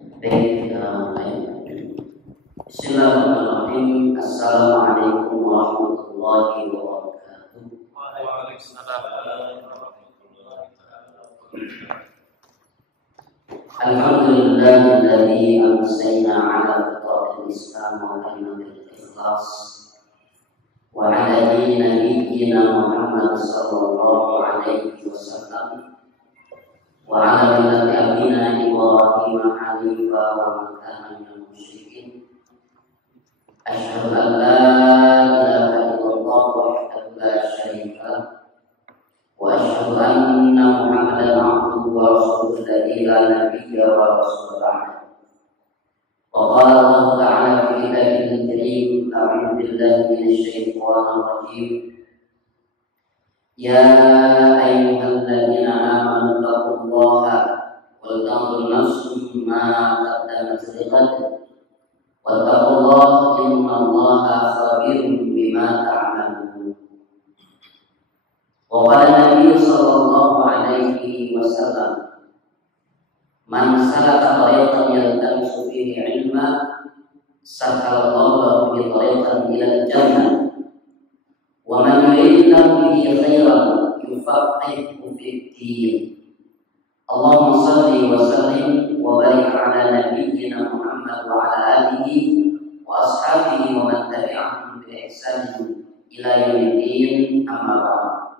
Baik, Bismillahirrahmanirrahim. Assalamualaikum warahmatullahi wabarakatuh. Alhamdulillahilladzi amsayna ala fitratil Islam wa kalimatil ikhlas wa ala dini nabiyyina Muhammad sallallahu alaihi wasallam wa ala millati abina Ibrahim hanifa wa ma kana minal musyrikin. Asyhadu an la ilaha illallah wahdahu la syarika lah wa asyhadu anna Muhammadan abduhu wa rasuluhu alladzi la nabiyya wa rasula ba'dahu. Wa qala Allah ta'ala fi kitabihil karim, a'udzu billahi minasy syaithanir rajim. Ya ayyuhalladzina amanu taqullaha wal tanzur nafsum ma qaddamat lighad wattaqullaha innallaha khabirun bima ta'malun. Wa qala Nabi sallallahu alaihi wasallam, man salaka tariqan yaltamisu fihi ilma sahalallahu bihi tariqan ila jannah wa man yuridillahu bihi khairan yufaqihuhu fid-din. Allahumma shalli wa sallim wa barik ala nabiyyina Muhammad wa ala alihi wa ashabihi wa man tabi'ahum bi ihsanin ila yaumiddin, amma ba'd.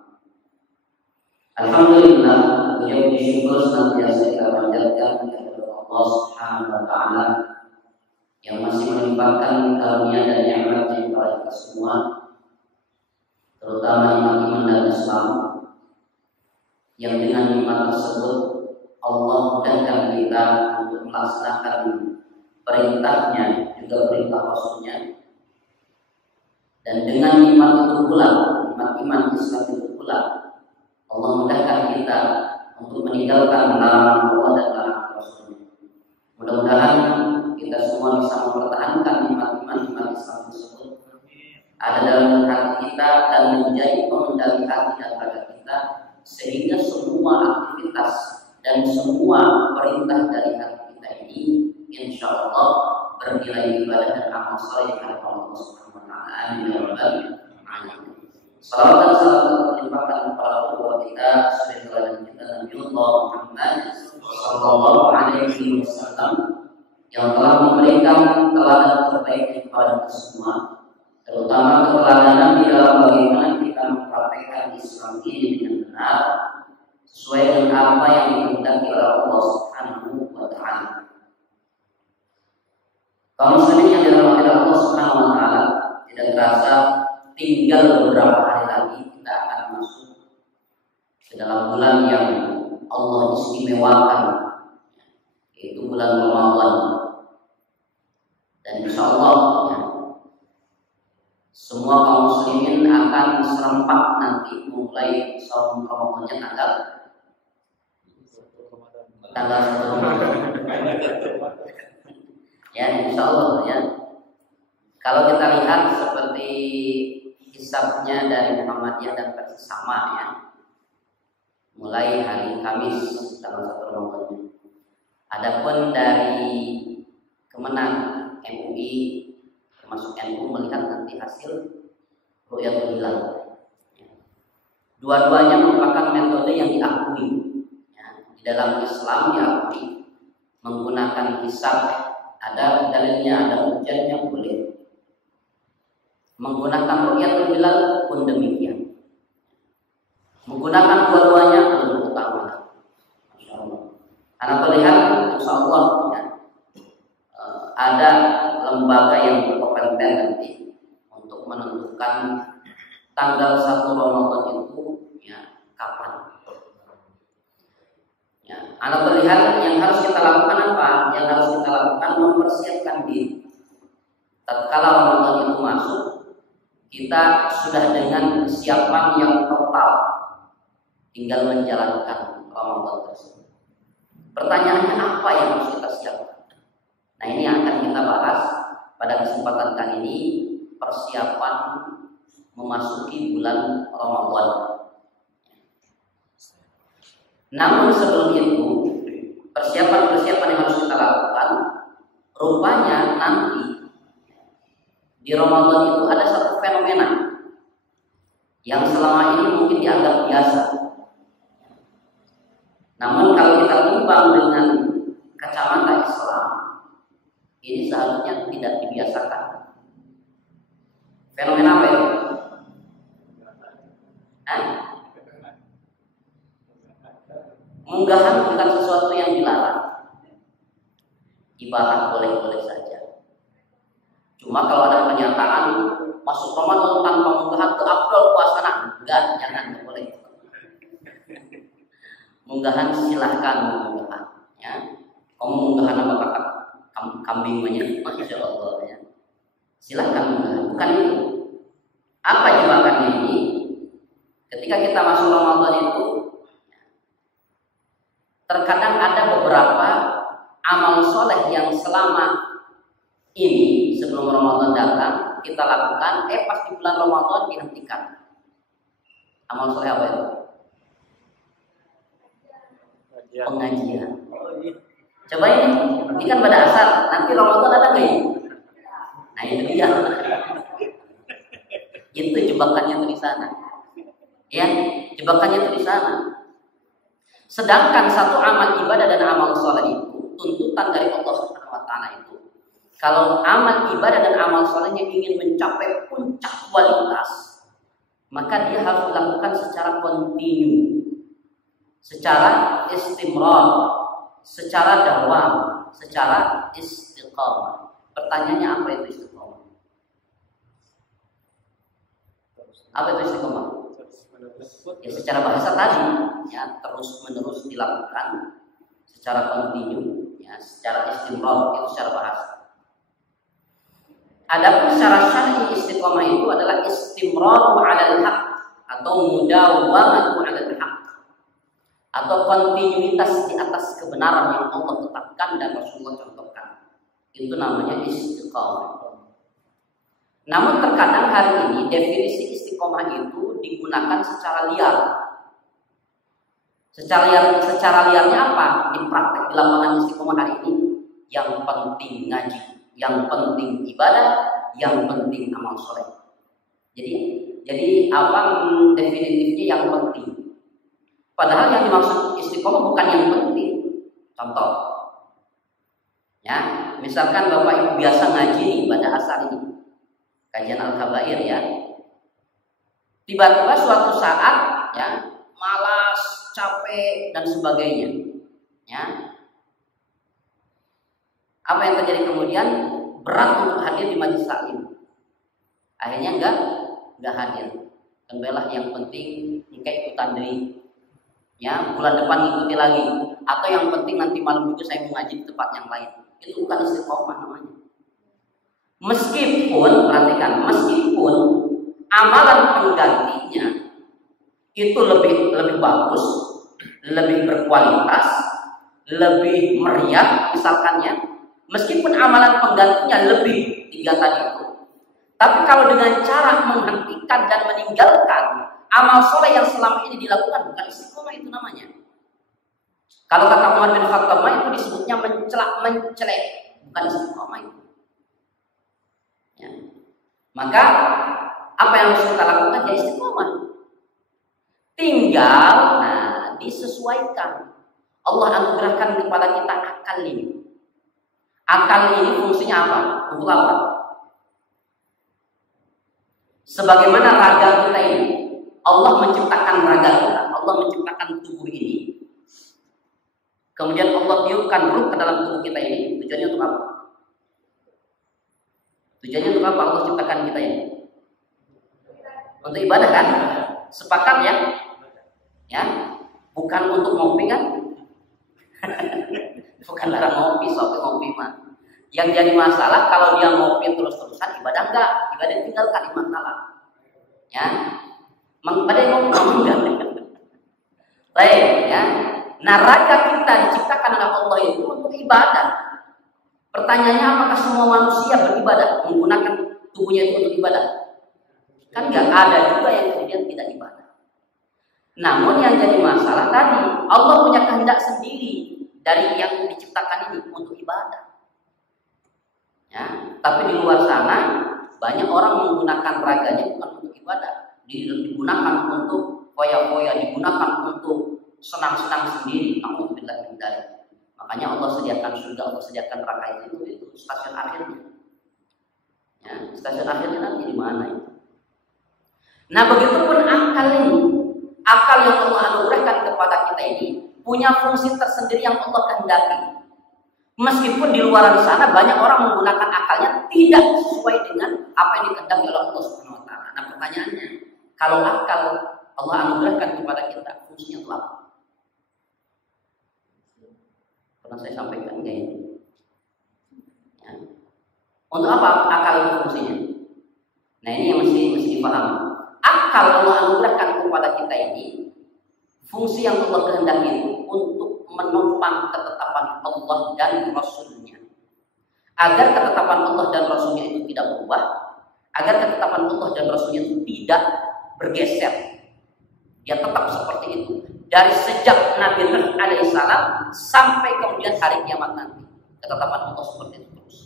Alhamdulillah, puji syukur senantiasa kita panjatkan kepada Allah Subhanahu wa taala yang masih melimpahkan karunia dan nikmat kepada kita semua, terutama iman dan Islam, yang dengan nikmat tersebut Allah mudahkan kita untuk melaksanakan perintahnya juga perintah Rasulnya. Dan dengan nikmat itu pula, nikmat iman Islam itu pula, Allah mudahkan kita untuk meninggalkan larangan Allah dan larangan Rasulnya. Mudah-mudahan kita semua bisa mempertahankan nikmat iman Islam tersebut ada dalam hati kita dan menjadi pengendali hati dan raga kita, sehingga semua aktivitas dan semua perintah dari hati kita ini insya Allah bernilai ibadah dan amal saleh kepada Allah Subhanahu wa taala. Amin ya rabbal alamin. Salawat dan salam terlimpahkan kepada kedua kita, saudara kita Nabi Muhammad sallallahu alaihi wasallam yang telah memberikan teladan terbaik kepada kita semua, terutama keteladanan di dalam bagaimana kita mempraktikkan Islam ini dengan benar sesuai dengan apa yang dikehendaki oleh Allah Subhanahu wa taala. Kaum muslimin yang dirahmati Allah Subhanahu wa taala, tidak terasa tinggal beberapa hari lagi kita akan masuk ke dalam bulan yang Allah istimewakan, yaitu bulan Ramadan. Dan insya Allah ya, semua kaum muslimin akan serempak nanti mulai saum Ramadannya tanggal 1 Ramadan. Ya, insya Allah ya. Kalau kita lihat seperti hisabnya dari Muhammadiyah dan versi sama ya, mulai hari Kamis tanggal 1 Ramadan. Adapun dari Kemenang MUI termasuk NU melihat nanti hasil Ru'yatul Hilal. Dua-duanya merupakan metode yang diakui ya, di dalam Islam diakui menggunakan hisab. Ada dalilnya, ada hujjahnya, boleh. Menggunakan Ru'yatul Hilal pun demikian. Menggunakan dua-duanya lebih utama. Insyaallah. Karena melihat insyaallah ya, ada lembaga yang berkompeten nanti untuk menentukan tanggal 1 Ramadan itu ya kapan. Ya, Anda melihat yang harus kita lakukan apa? Yang harus kita lakukan mempersiapkan diri. Tatkala Ramadan itu masuk, kita sudah dengan kesiapan yang total, tinggal menjalankan Ramadan tersebut. Pertanyaannya apa yang harus kita siapkan? Nah, ini yang akan kita bahas pada kesempatan kali ini, persiapan memasuki bulan Ramadan. Namun sebelum itu, persiapan-persiapan yang harus kita lakukan Rupanya nanti di Ramadan itu ada satu fenomena yang selama ini mungkin dianggap biasa. Namun kalau kita timbang dengan kacamata Islam, ini seharusnya tidak dibiasakan. Fenomena apa itu? Munggahan bukan sesuatu yang dilarang. Ibarat boleh-boleh saja. Cuma kalau ada pernyataan masuk Ramadan tanpa munggahan itu afdal puasa, enggak, jangan, boleh. Munggahan silahkan munggahan, ya. Kamu munggahan apa kakak? Kambing banyak, masya Allah, ya. Silahkan munggahan, bukan itu. Apa jebakannya ini? Ketika kita masuk Ramadan itu, terkadang ada beberapa amal soleh yang selama ini sebelum Ramadan datang kita lakukan, pas di bulan Ramadan dihentikan. Amal soleh apa itu? Pengajian. Coba ini kan pada asal, nanti Ramadan ada nggak ini? Nah itu dia. Itu jebakannya tuh di sana. Ya, jebakannya tuh di sana. Sedangkan satu amal ibadah dan amal soleh itu tuntutan dari Allah Subhanahu wa taala itu, kalau amal ibadah dan amal solehnya ingin mencapai puncak kualitas, maka dia harus dilakukan secara kontinu, secara istimrar, secara dawam, secara istiqamah. Pertanyaannya apa itu istiqamah? Apa itu istiqamah? Ya secara bahasa tadi, ya terus menerus dilakukan secara kontinu, ya secara istimrar, itu secara bahasa. Adapun secara syar'i istiqamah itu adalah istimraru 'alal haq atau mudawamatu 'alal haq, atau kontinuitas di atas kebenaran yang Allah tetapkan dan Rasulullah contohkan. Itu namanya istiqamah. Namun terkadang hari ini definisi istiqomah itu digunakan secara liar. Secara liarnya apa? Di praktek di lapangan istiqomah hari ini, yang penting ngaji, yang penting ibadah, yang penting amal soleh. Jadi apa definitifnya yang penting? Padahal yang dimaksud istiqomah bukan yang penting. Contoh, ya, misalkan bapak ibu biasa ngaji nih pada asal ini. Kajian Al-Kabair, ya. Tiba-tiba suatu saat, ya, malas, capek dan sebagainya, ya. Apa yang terjadi kemudian? Berat untuk hadir di majelis taklim. Akhirnya enggak hadir. Kembalilah yang penting kayak ikutan deui. Ya, bulan depan ikuti lagi. Atau yang penting nanti malam itu saya mau ngaji di tempat yang lain. Itu bukan istiqomah namanya. Meskipun, perhatikan, meskipun amalan penggantinya itu lebih bagus, lebih berkualitas, lebih meriah, misalkannya, meskipun amalan penggantinya lebih 3 tadi itu, tapi kalau dengan cara menghentikan dan meninggalkan amal soleh yang selama ini dilakukan, bukan istiqomah itu namanya. Kalau kata Umar bin Khattab itu disebutnya mencelek, bukan istiqomah itu. Ya. Maka apa yang harus kita lakukan? Ya istiqomah. Tinggal disesuaikan. Allah anugerahkan kepada kita akal ini. Akal ini fungsinya apa? Untuk apa? Sebagaimana raga kita ini, Allah menciptakan raga kita, Allah menciptakan tubuh ini. Kemudian Allah tiupkan ruh ke dalam tubuh kita ini. Tujuannya untuk apa? Tujuannya untuk apa Allah ciptakan kita ini? Untuk ibadah kan? Sepakat ya? Ya, bukan untuk ngopi kan? Bukan larang ngopi, ngopi mah. Yang jadi masalah kalau dia ngopi terus-terusan, ibadah enggak? Ibadah tinggalkan di masalah. Ya, pada ngopi enggak? Baik, ya. Nah, raga kita diciptakan oleh Allah itu untuk ibadah. Pertanyaannya, apakah semua manusia beribadah menggunakan tubuhnya itu untuk ibadah? Kan nggak ada juga yang kemudian tidak ibadah. Namun yang jadi masalah tadi, Allah punya kehendak sendiri dari yang diciptakan ini untuk ibadah. Ya, tapi di luar sana banyak orang menggunakan raganya bukan untuk ibadah, digunakan untuk foya-foya, digunakan untuk senang-senang sendiri. Alhamdulillah min dzalik. Makanya Allah sediakan surga, Allah sediakan neraka itu stasiun akhirnya. Ya, stasiun akhirnya nanti di mana itu? Nah, begitupun akal ini, akal yang Allah anugerahkan kepada kita ini punya fungsi tersendiri yang Allah kehendaki. Meskipun di luar sana banyak orang menggunakan akalnya tidak sesuai dengan apa yang dikehendaki oleh Allah Subhanahu wa taala. Nah, pertanyaannya, kalau akal Allah anugerahkan kepada kita, fungsinya itu apa? Pernah saya sampaikan enggak ini? Ya. Untuk apa akal itu fungsinya? Nah, ini yang mesti dipahami. Akal Allah anugerahkan kepada kita ini, fungsi yang Allah kehendaki itu untuk menopang ketetapan Allah dan Rasulnya, agar ketetapan Allah dan Rasulnya itu tidak berubah, agar ketetapan Allah dan Rasulnya itu tidak bergeser, ya tetap seperti itu dari sejak Nabi Nuh alaihissalam sampai kemudian hari kiamat nanti, ketetapan Allah seperti itu terus.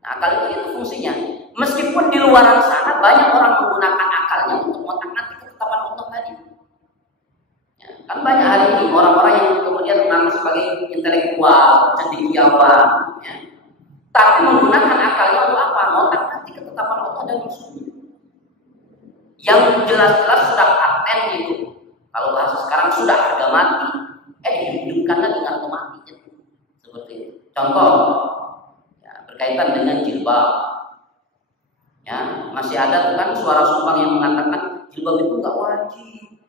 Nah, akal itu fungsinya. Meskipun di luar sana banyak orang menggunakan akalnya untuk mengotak-atik ketetapan Allah tadi. Ya, kan banyak hari ini orang-orang yang kemudian mengaku sebagai intelektual, cendekiawan, ya. Tapi menggunakan akalnya untuk apa? Mengotak-atik ketetapan Allah dan Rasulnya. Yang jelas-jelas sudah paten gitu. Kalau bahasa sekarang sudah harga mati, dihidupkan lagi dengan mati. Seperti itu. Contoh, ya, berkaitan dengan jilbab. Ya, masih ada tuh kan suara sumbang yang mengatakan jilbab itu nggak wajib,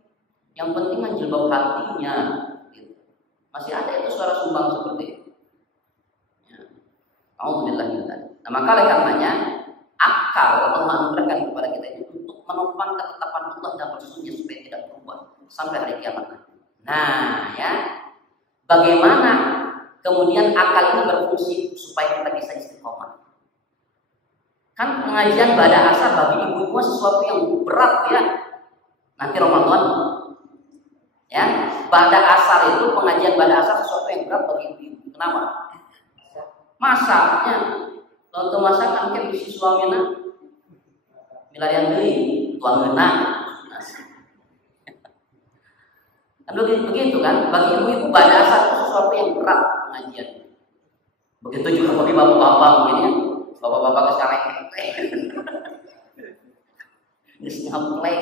yang penting kan jilbab hatinya. Gitu. Masih ada itu suara sumbang seperti itu. Ya. Alhamdulillah. Nah, maka oleh karenanya akal Allah anugerahkan kepada kita ini untuk menopang ketetapan Allah dan Rasulnya supaya tidak berubah sampai hari kiamat nanti. Nah, ya, bagaimana kemudian akal ini berfungsi supaya kita bisa istiqomah? Kan pengajian pada asar bagi ibu-ibu sesuatu yang berat ya. Nanti Ramadan ya, pada asar itu pengajian pada asar sesuatu yang berat bagi ibu-ibu. Kenapa? Masaknya. Kalau masakan ke bisi suamina milarian deui tuang geuna. Kan begitu kan? Bagi ibu-ibu pada asar itu sesuatu yang berat pengajian. Begitu juga bagi bapak-bapak mungkin ya. Bapak-bapak kesaleh nyaplek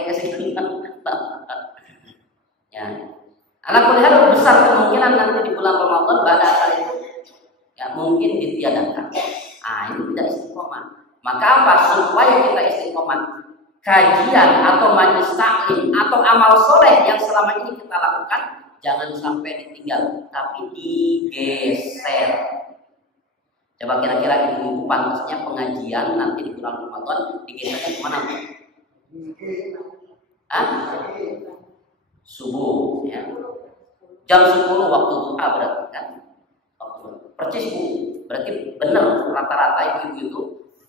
ke situ. Ya. Anak kuliah besar kemungkinan nanti di bulan Ramadan pada asal itu ya mungkin ditiadakan. Ini tidak istiqomah. Maka apa? Supaya kita istiqomah, kajian atau majelis taklim atau amal soleh yang selama ini kita lakukan jangan sampai ditinggal, tapi digeser. Coba kira-kira ibu pantasnya pengajian nanti di bulan Ramadan digesernya kemana? Subuh ya. Jam 10 waktu duha berarti kan? Percis Bu. Berarti benar rata-rata ibu itu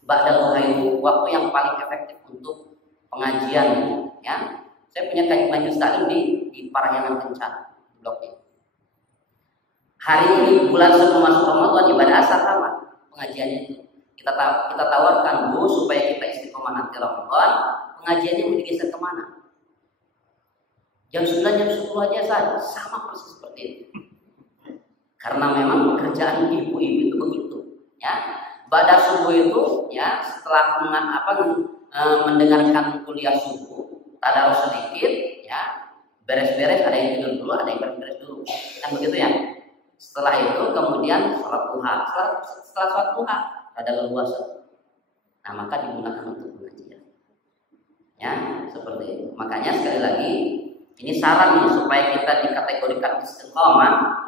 ba'da duha itu waktu yang paling efektif untuk pengajian gitu, ya. Saya punya majelis taklim di Parahyangan Kencana Blok E. Hari ini bulan sebelum masuk Ramadan ibadah asar sama pengajiannya itu. Kita tawarkan Bu supaya kita istiqomah nanti Ramadan, pengajiannya mau digeser kemana? Jam 9 jam 10 aja saja, sama persis seperti itu. Karena memang pekerjaan ibu-ibu itu begitu, ya. Pada subuh itu, ya, setelah mendengarkan kuliah subuh, tadarus sedikit, ya, beres-beres, ada yang tidur dulu, ada yang beres-beres dulu, kan begitu ya. Setelah itu kemudian sholat duha. Setelah sholat duha ada leluasa. Nah, maka digunakan untuk pengajian. Ya, seperti itu. Makanya sekali lagi ini saran nih supaya kita dikategorikan istiqomah.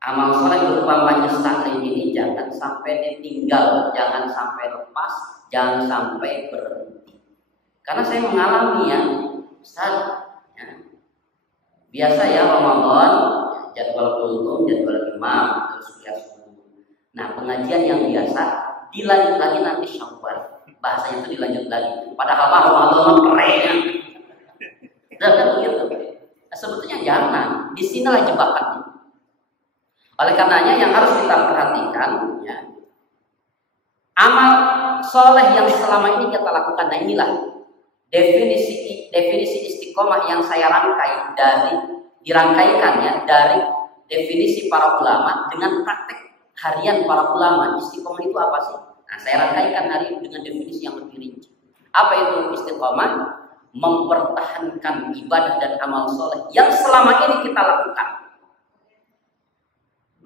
Amal soleh berupa majelis taklim ini jangan sampai ditinggal, jangan sampai lepas, jangan sampai berhenti. Karena saya mengalami ya, Ustaz, ya, biasa ya Ramadan, jadwal kultum, jadwal imam, terus kuliah subuh. Nah, pengajian yang biasa dilanjut lagi nanti Syawal. Bahasanya itu dilanjut lagi. Padahal Ramadan kerennya. Dan begitu. Nah, sebetulnya jangan. Di sinilah jebakannya. Oleh karenanya yang harus kita perhatikan, ya, amal soleh yang selama ini kita lakukan. Nah inilah definisi istiqomah yang saya dirangkaikan ya dari definisi para ulama dengan praktek harian para ulama. Istiqomah itu apa sih? Nah, saya rangkaikan hari ini dengan definisi yang lebih rinci. Apa itu istiqomah? Mempertahankan ibadah dan amal soleh yang selama ini kita lakukan.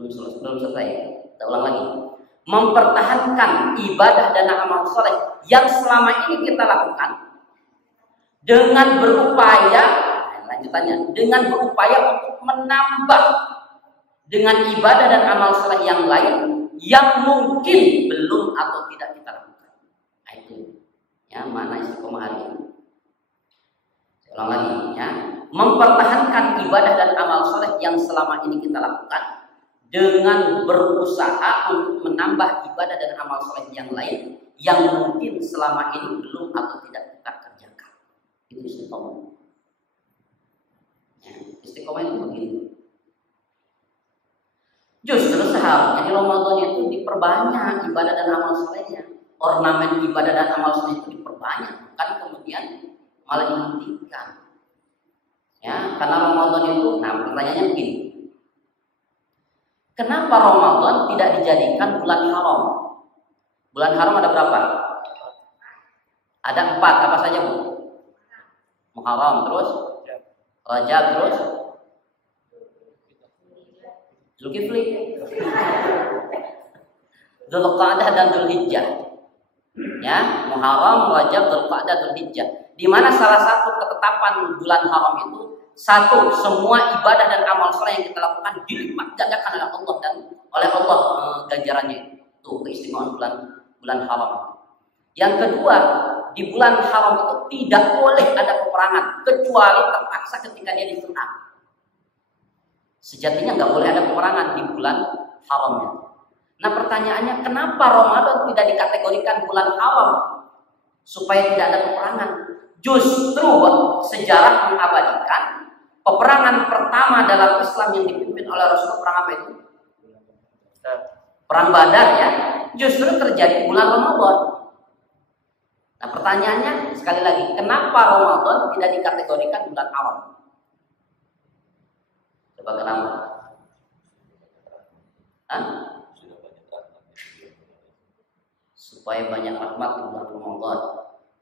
Belum selesai. Kita ulang lagi. Mempertahankan ibadah dan amal soleh yang selama ini kita lakukan dengan berupaya, lanjutannya, dengan berupaya untuk menambah dengan ibadah dan amal soleh yang lain yang mungkin belum atau tidak kita lakukan. Nah, itu ya mana istiqomah hari ini. Saya ulang lagi ya, mempertahankan ibadah dan amal soleh yang selama ini kita lakukan dengan berusaha untuk menambah ibadah dan amal soleh yang lain yang mungkin selama ini belum atau tidak kita kerjakan. Itu istiqomah. Ya, istiqomah itu begini. Justru seharusnya di Ramadan itu diperbanyak ibadah dan amal solehnya. Ornamen ibadah dan amal soleh itu diperbanyak, bukan kemudian malah dihentikan. Ya, karena Ramadan itu, nah pertanyaannya begini. Kenapa Ramadan tidak dijadikan bulan haram? Bulan haram ada berapa? Ada 4, apa saja Bu? Muharram, terus Rajab, terus Zulkifli, Dzulqa'dah dan Dzulhijjah. Ya, Muharram, Rajab, Dzulqa'dah, Dzulhijjah. Di mana salah satu ketetapan bulan haram itu, satu, semua ibadah dan amal soleh yang kita lakukan dilipat gandakan oleh Allah dan oleh Allah ganjarannya. Itu keistimewaan bulan haram. Yang kedua, di bulan haram itu tidak boleh ada peperangan kecuali terpaksa ketika dia diserang. Sejatinya nggak boleh ada peperangan di bulan haramnya. Nah pertanyaannya, kenapa Ramadan tidak dikategorikan bulan haram supaya tidak ada peperangan? Justru sejarah mengabadikan peperangan pertama dalam Islam yang dipimpin oleh Rasulullah, perang apa itu? Perang Badar ya. Justru terjadi di bulan Ramadan. Nah pertanyaannya sekali lagi, kenapa Ramadan tidak dikategorikan bulan haram? Coba kenapa? Hah? Supaya banyak rahmat di bulan Ramadan.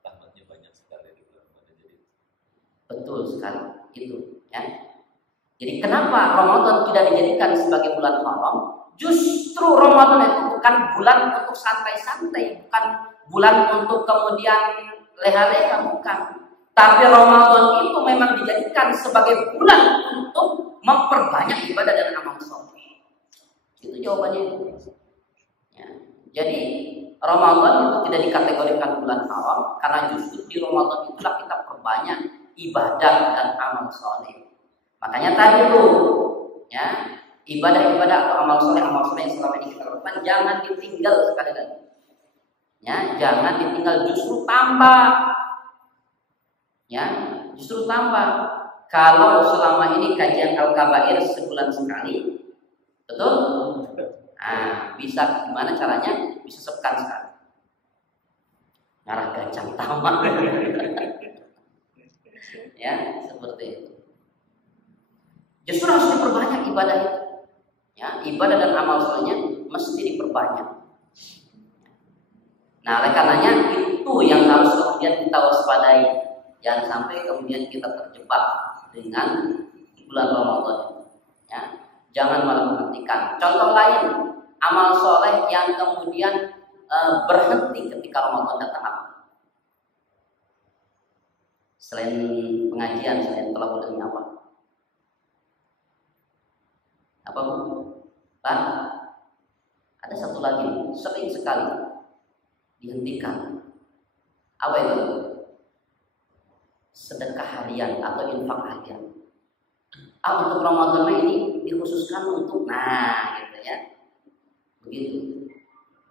Rahmatnya banyak sekali di bulan Ramadan. Betul sekali itu ya. Jadi kenapa Ramadan tidak dijadikan sebagai bulan haram? Justru Ramadan itu bukan bulan untuk santai-santai, bukan bulan untuk kemudian leha-leha, bukan. Tapi Ramadan itu memang dijadikan sebagai bulan untuk memperbanyak ibadah dan amal soleh. Itu jawabannya itu. Ya. Jadi Ramadan itu tidak dikategorikan bulan haram karena justru di Ramadan itulah kita perbanyak ibadah dan amal soleh. Makanya tadi tuh, ya ibadah-ibadah atau amal soleh yang selama ini kita lakukan jangan ditinggal sekali lagi. Ya, jangan ditinggal, justru tambah. Ya, justru tambah. Kalau selama ini kajian Al-Kabair sebulan sekali, betul? Nah, bisa gimana caranya? Bisa sepekan sekali. Ngarah gacang tamak. Ya, seperti itu. Justru harus diperbanyak ibadah itu. Ya, ibadah dan amal solehnya mesti diperbanyak. Nah, oleh karenanya itu yang harus kemudian kita waspadai, jangan sampai kemudian kita terjebak dengan bulan Ramadan. Ya, jangan malah menghentikan. Contoh lain, amal soleh yang kemudian berhenti ketika Ramadan datang apa? Selain pengajian, selain tolak ukurnya apa? Apa Bu? Pak, ada satu lagi sering sekali dihentikan. Apa itu? Sedekah harian atau infak harian. Untuk Ramadan ini dikhususkan untuk, nah gitu ya, begitu.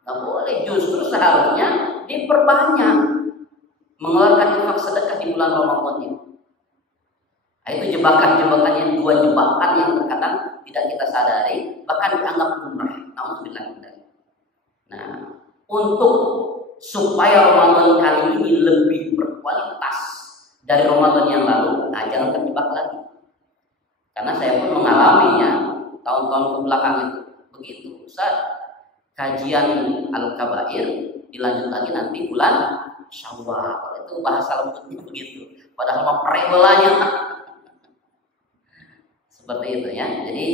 Nggak boleh, justru seharusnya diperbanyak mengeluarkan infak sedekah di bulan Ramadan ini. Nah, itu jebakan-jebakan yang dua jebakan yang terkadang tidak kita sadari, bahkan dianggap umrah. Nah, untuk supaya Ramadan kali ini lebih berkualitas dari Ramadan yang lalu, nah jangan terjebak lagi. Karena saya pun mengalaminya tahun-tahun kebelakang itu begitu. Ustaz, kajian Al-Kabair dilanjut lagi nanti bulan Syawal. Itu bahasa lembutnya begitu. Padahal mah prebelannya seperti itu ya. Jadi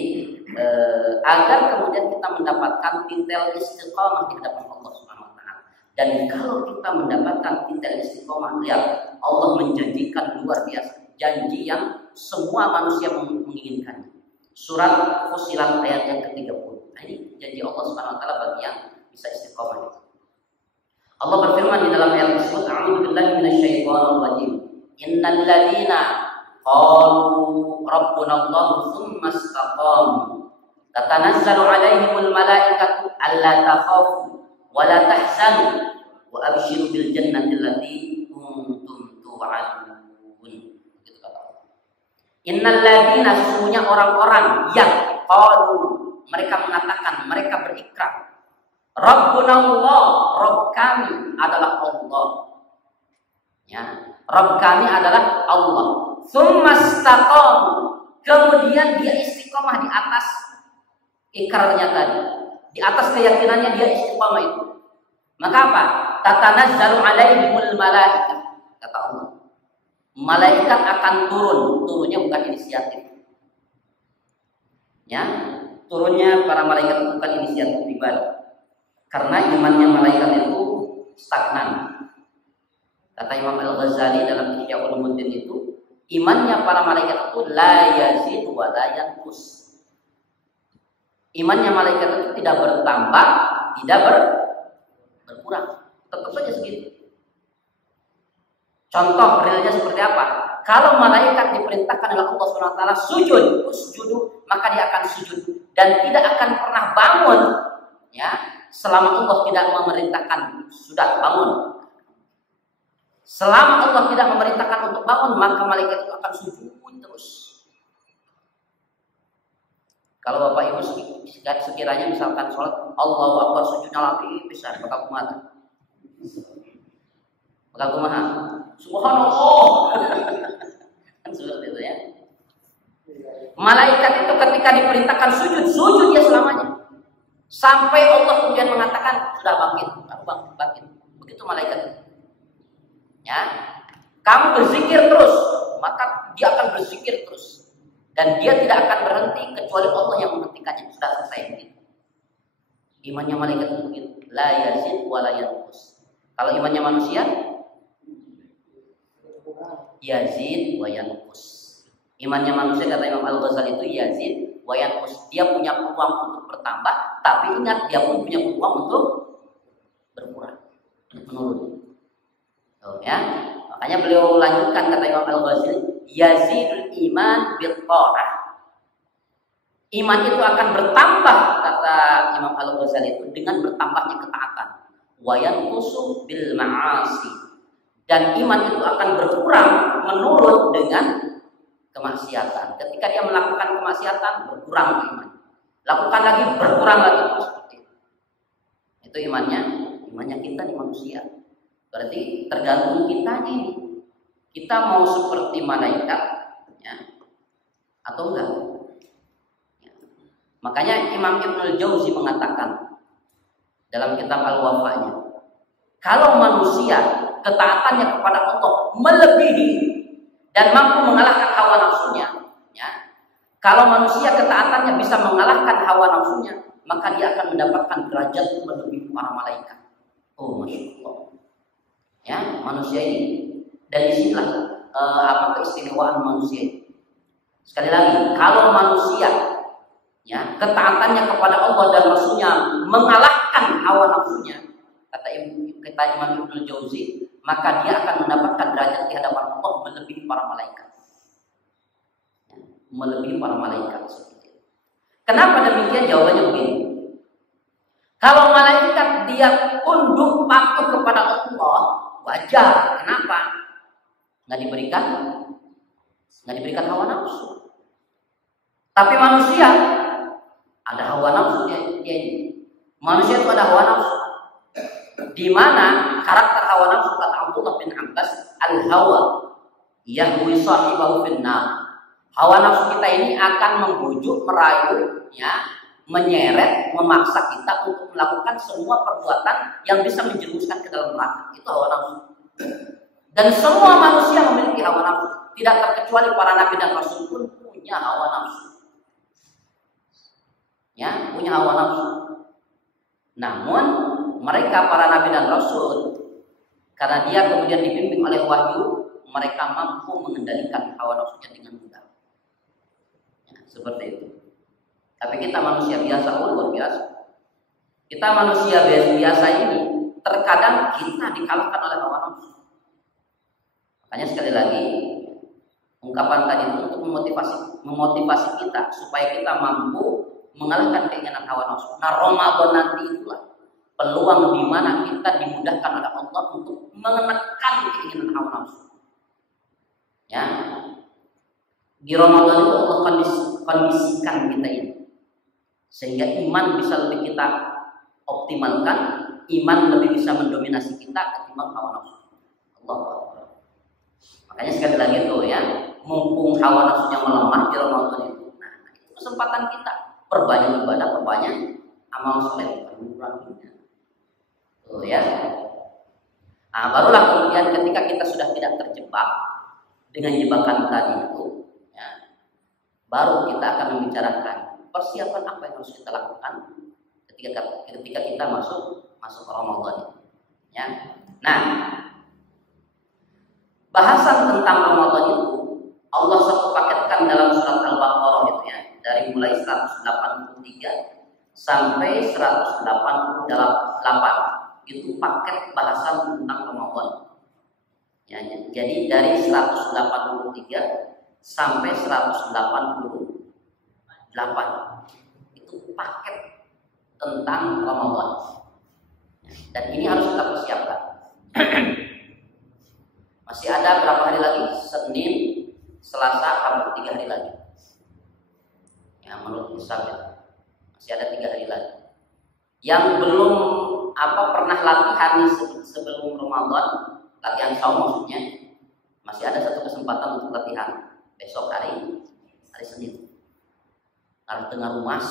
agar kemudian kita mendapatkan titel istiqomah di hadapan Allah Subhanahu wa taala. Dan kalau kita mendapatkan titel istiqomah, lihat Allah menjanjikan luar biasa, janji yang semua manusia menginginkannya. Surat Fussilat ayat yang ke-30. Nah, ini janji Allah Subhanahu wa taala bagi yang bisa istiqomah. Allah berfirman di dalam ayat tersebut, "A'udzu billahi minasyaitonir rajim. Innal ladzina qalu rabbuna Allah tsumma istaqamu tatanazzalu 'alaihimul malaikatu alla takhafu wa la tahzanu wa abshiru bil jannati allati kuntum tu'adun." Gitu kata Allah. Innal ladzina, sesungguhnya orang-orang yang qalu, mereka mengatakan, mereka berikrar, Rabbuna Allah, Rabb kami adalah Allah. Ya, Rabb kami adalah Allah. Tsumma istaqamu, kemudian dia istiqomah di atas ikrarnya tadi, di atas keyakinannya dia istiqomah itu. Maka apa? Tatanazzalu alaihimul malaikah, kata Allah. Malaikat akan turun, turunnya bukan inisiatif. Ya, turunnya para malaikat bukan inisiatif pribadi. Karena imannya malaikat itu stagnan. Kata Imam Al-Ghazali dalam Ihya Ulumuddin itu, imannya para malaikat itu la yazid wa la yanqus. Imannya malaikat itu tidak bertambah, tidak berkurang. Tetap saja segitu. Contoh realnya seperti apa? Kalau malaikat diperintahkan oleh Allah SWT sujud, usjudu, maka dia akan sujud dan tidak akan pernah bangun, ya, selama Allah tidak memerintahkan sudah bangun. Selama Allah tidak memerintahkan untuk bangun, maka malaikat itu akan sujud terus. Kalau Bapak Ibu sekiranya misalkan sholat Allahu Akbar sujudnya lagi bisa bakal kumaha. Bakal kumaha. Subhanallah. Kan seperti itu ya. Malaikat itu ketika diperintahkan sujud, sujud dia selamanya. Sampai Allah kemudian mengatakan sudah bangkit, bangkit. Begitu malaikat. Ya, kamu berzikir terus, maka dia akan berzikir terus, dan dia tidak akan berhenti kecuali Allah yang menghentikannya. Sudah selesai begitu. Imannya malaikat itu begitu, la yazid wa la yanqus. Kalau imannya manusia, yazid wa yanqus. Imannya manusia kata Imam Al-Ghazali itu yazid wa yanqus. Dia punya peluang untuk bertambah, tapi ingat dia pun punya peluang untuk berkurang, menurun. Ya, makanya beliau lanjutkan kata Imam Al-Ghazali, yazidul iman bil ta'ah. Iman itu akan bertambah kata Imam Al-Ghazali itu dengan bertambahnya ketaatan. Wa yanqusu bil ma'asi. Dan iman itu akan berkurang menurun dengan kemaksiatan. Ketika dia melakukan kemaksiatan, berkurang iman. Lakukan lagi, berkurang lagi, seperti itu. Itu imannya kita di manusia. Berarti tergantung kita ini. Kita mau seperti malaikat, ya, atau enggak? Ya. Makanya Imam Ibnul Jauzi mengatakan dalam kitab Al-Wafa'nya, kalau manusia ketaatannya kepada Allah melebihi dan mampu mengalahkan hawa nafsunya, ya, kalau manusia ketaatannya bisa mengalahkan hawa nafsunya, maka dia akan mendapatkan derajat melebihi para malaikat. Oh, masya Allah. Ya, manusia ini, dan disinilah keistimewaan manusia ini. Sekali lagi, kalau manusia, ya, ketaatannya kepada Allah dan Rasulnya mengalahkan hawa nafsunya, kata Imam Ibnul Jauzi, maka dia akan mendapatkan derajat di hadapan Allah melebihi para malaikat. Ya, melebihi para malaikat. Kenapa demikian? Jawabannya begini. Kalau malaikat dia tunduk patuh kepada Allah, wajar. Kenapa? Nggak diberikan hawa nafsu. Tapi manusia ada hawa nafsu dia ini. Manusia itu ada hawa nafsu. Di mana karakter hawa nafsu kata Abdullah bin Abbas, al-hawa yahwi sahibahu finnar. Hawa nafsu kita ini akan membujuk, merayu, ya, menyeret, memaksa kita untuk melakukan semua perbuatan yang bisa menjerumuskan ke dalam neraka. Itu hawa nafsu. Dan semua manusia memiliki hawa nafsu. Tidak terkecuali para nabi dan rasul pun punya hawa nafsu. Ya, punya hawa nafsu. Namun mereka para nabi dan rasul, karena dia kemudian dibimbing oleh wahyu, mereka mampu mengendalikan hawa nafsunya dengan mudah. Ya, seperti itu. Tapi kita manusia biasa, luar biasa. Kita manusia biasa ini terkadang kita dikalahkan oleh hawa nafsu. Makanya sekali lagi ungkapan tadi itu untuk memotivasi kita supaya kita mampu mengalahkan keinginan hawa nafsu. Nah, Ramadan nanti itulah peluang di mana kita dimudahkan oleh Allah untuk menekan keinginan hawa nafsu. Ya, di Ramadan itu Allah kondisikan kita ini sehingga iman bisa lebih kita optimalkan, iman lebih bisa mendominasi kita ketimbang hawa nafsu. Allah. Makanya sekali lagi itu ya, mumpung hawa nafsunya melemah di Ramadan itu, nah itu kesempatan kita perbanyak ibadah, perbanyak amal soleh, kuranginya. Tuh ya. Nah, barulah kemudian ketika kita sudah tidak terjebak dengan jebakan tadi itu, ya, baru kita akan membicarakan persiapan apa yang harus kita lakukan ketika kita masuk Ramadan. Ya. Nah, bahasan tentang Ramadan itu Allah satu paketkan dalam surat Al-Baqarah itu ya, dari mulai 183 sampai 188 itu paket bahasan tentang Ramadan. Ya, jadi dari 183 sampai 188 itu paket tentang Ramadan. Ya, dan ini harus kita persiapkan. Masih ada berapa hari lagi? Senin, Selasa, Rabu, 3 hari lagi. Ya, menurut hisab ya. Masih ada 3 hari lagi. Yang belum pernah latihan sebelum Ramadan, latihan saum maksudnya, masih ada satu kesempatan untuk latihan besok hari Senin. Harus dengar rumas.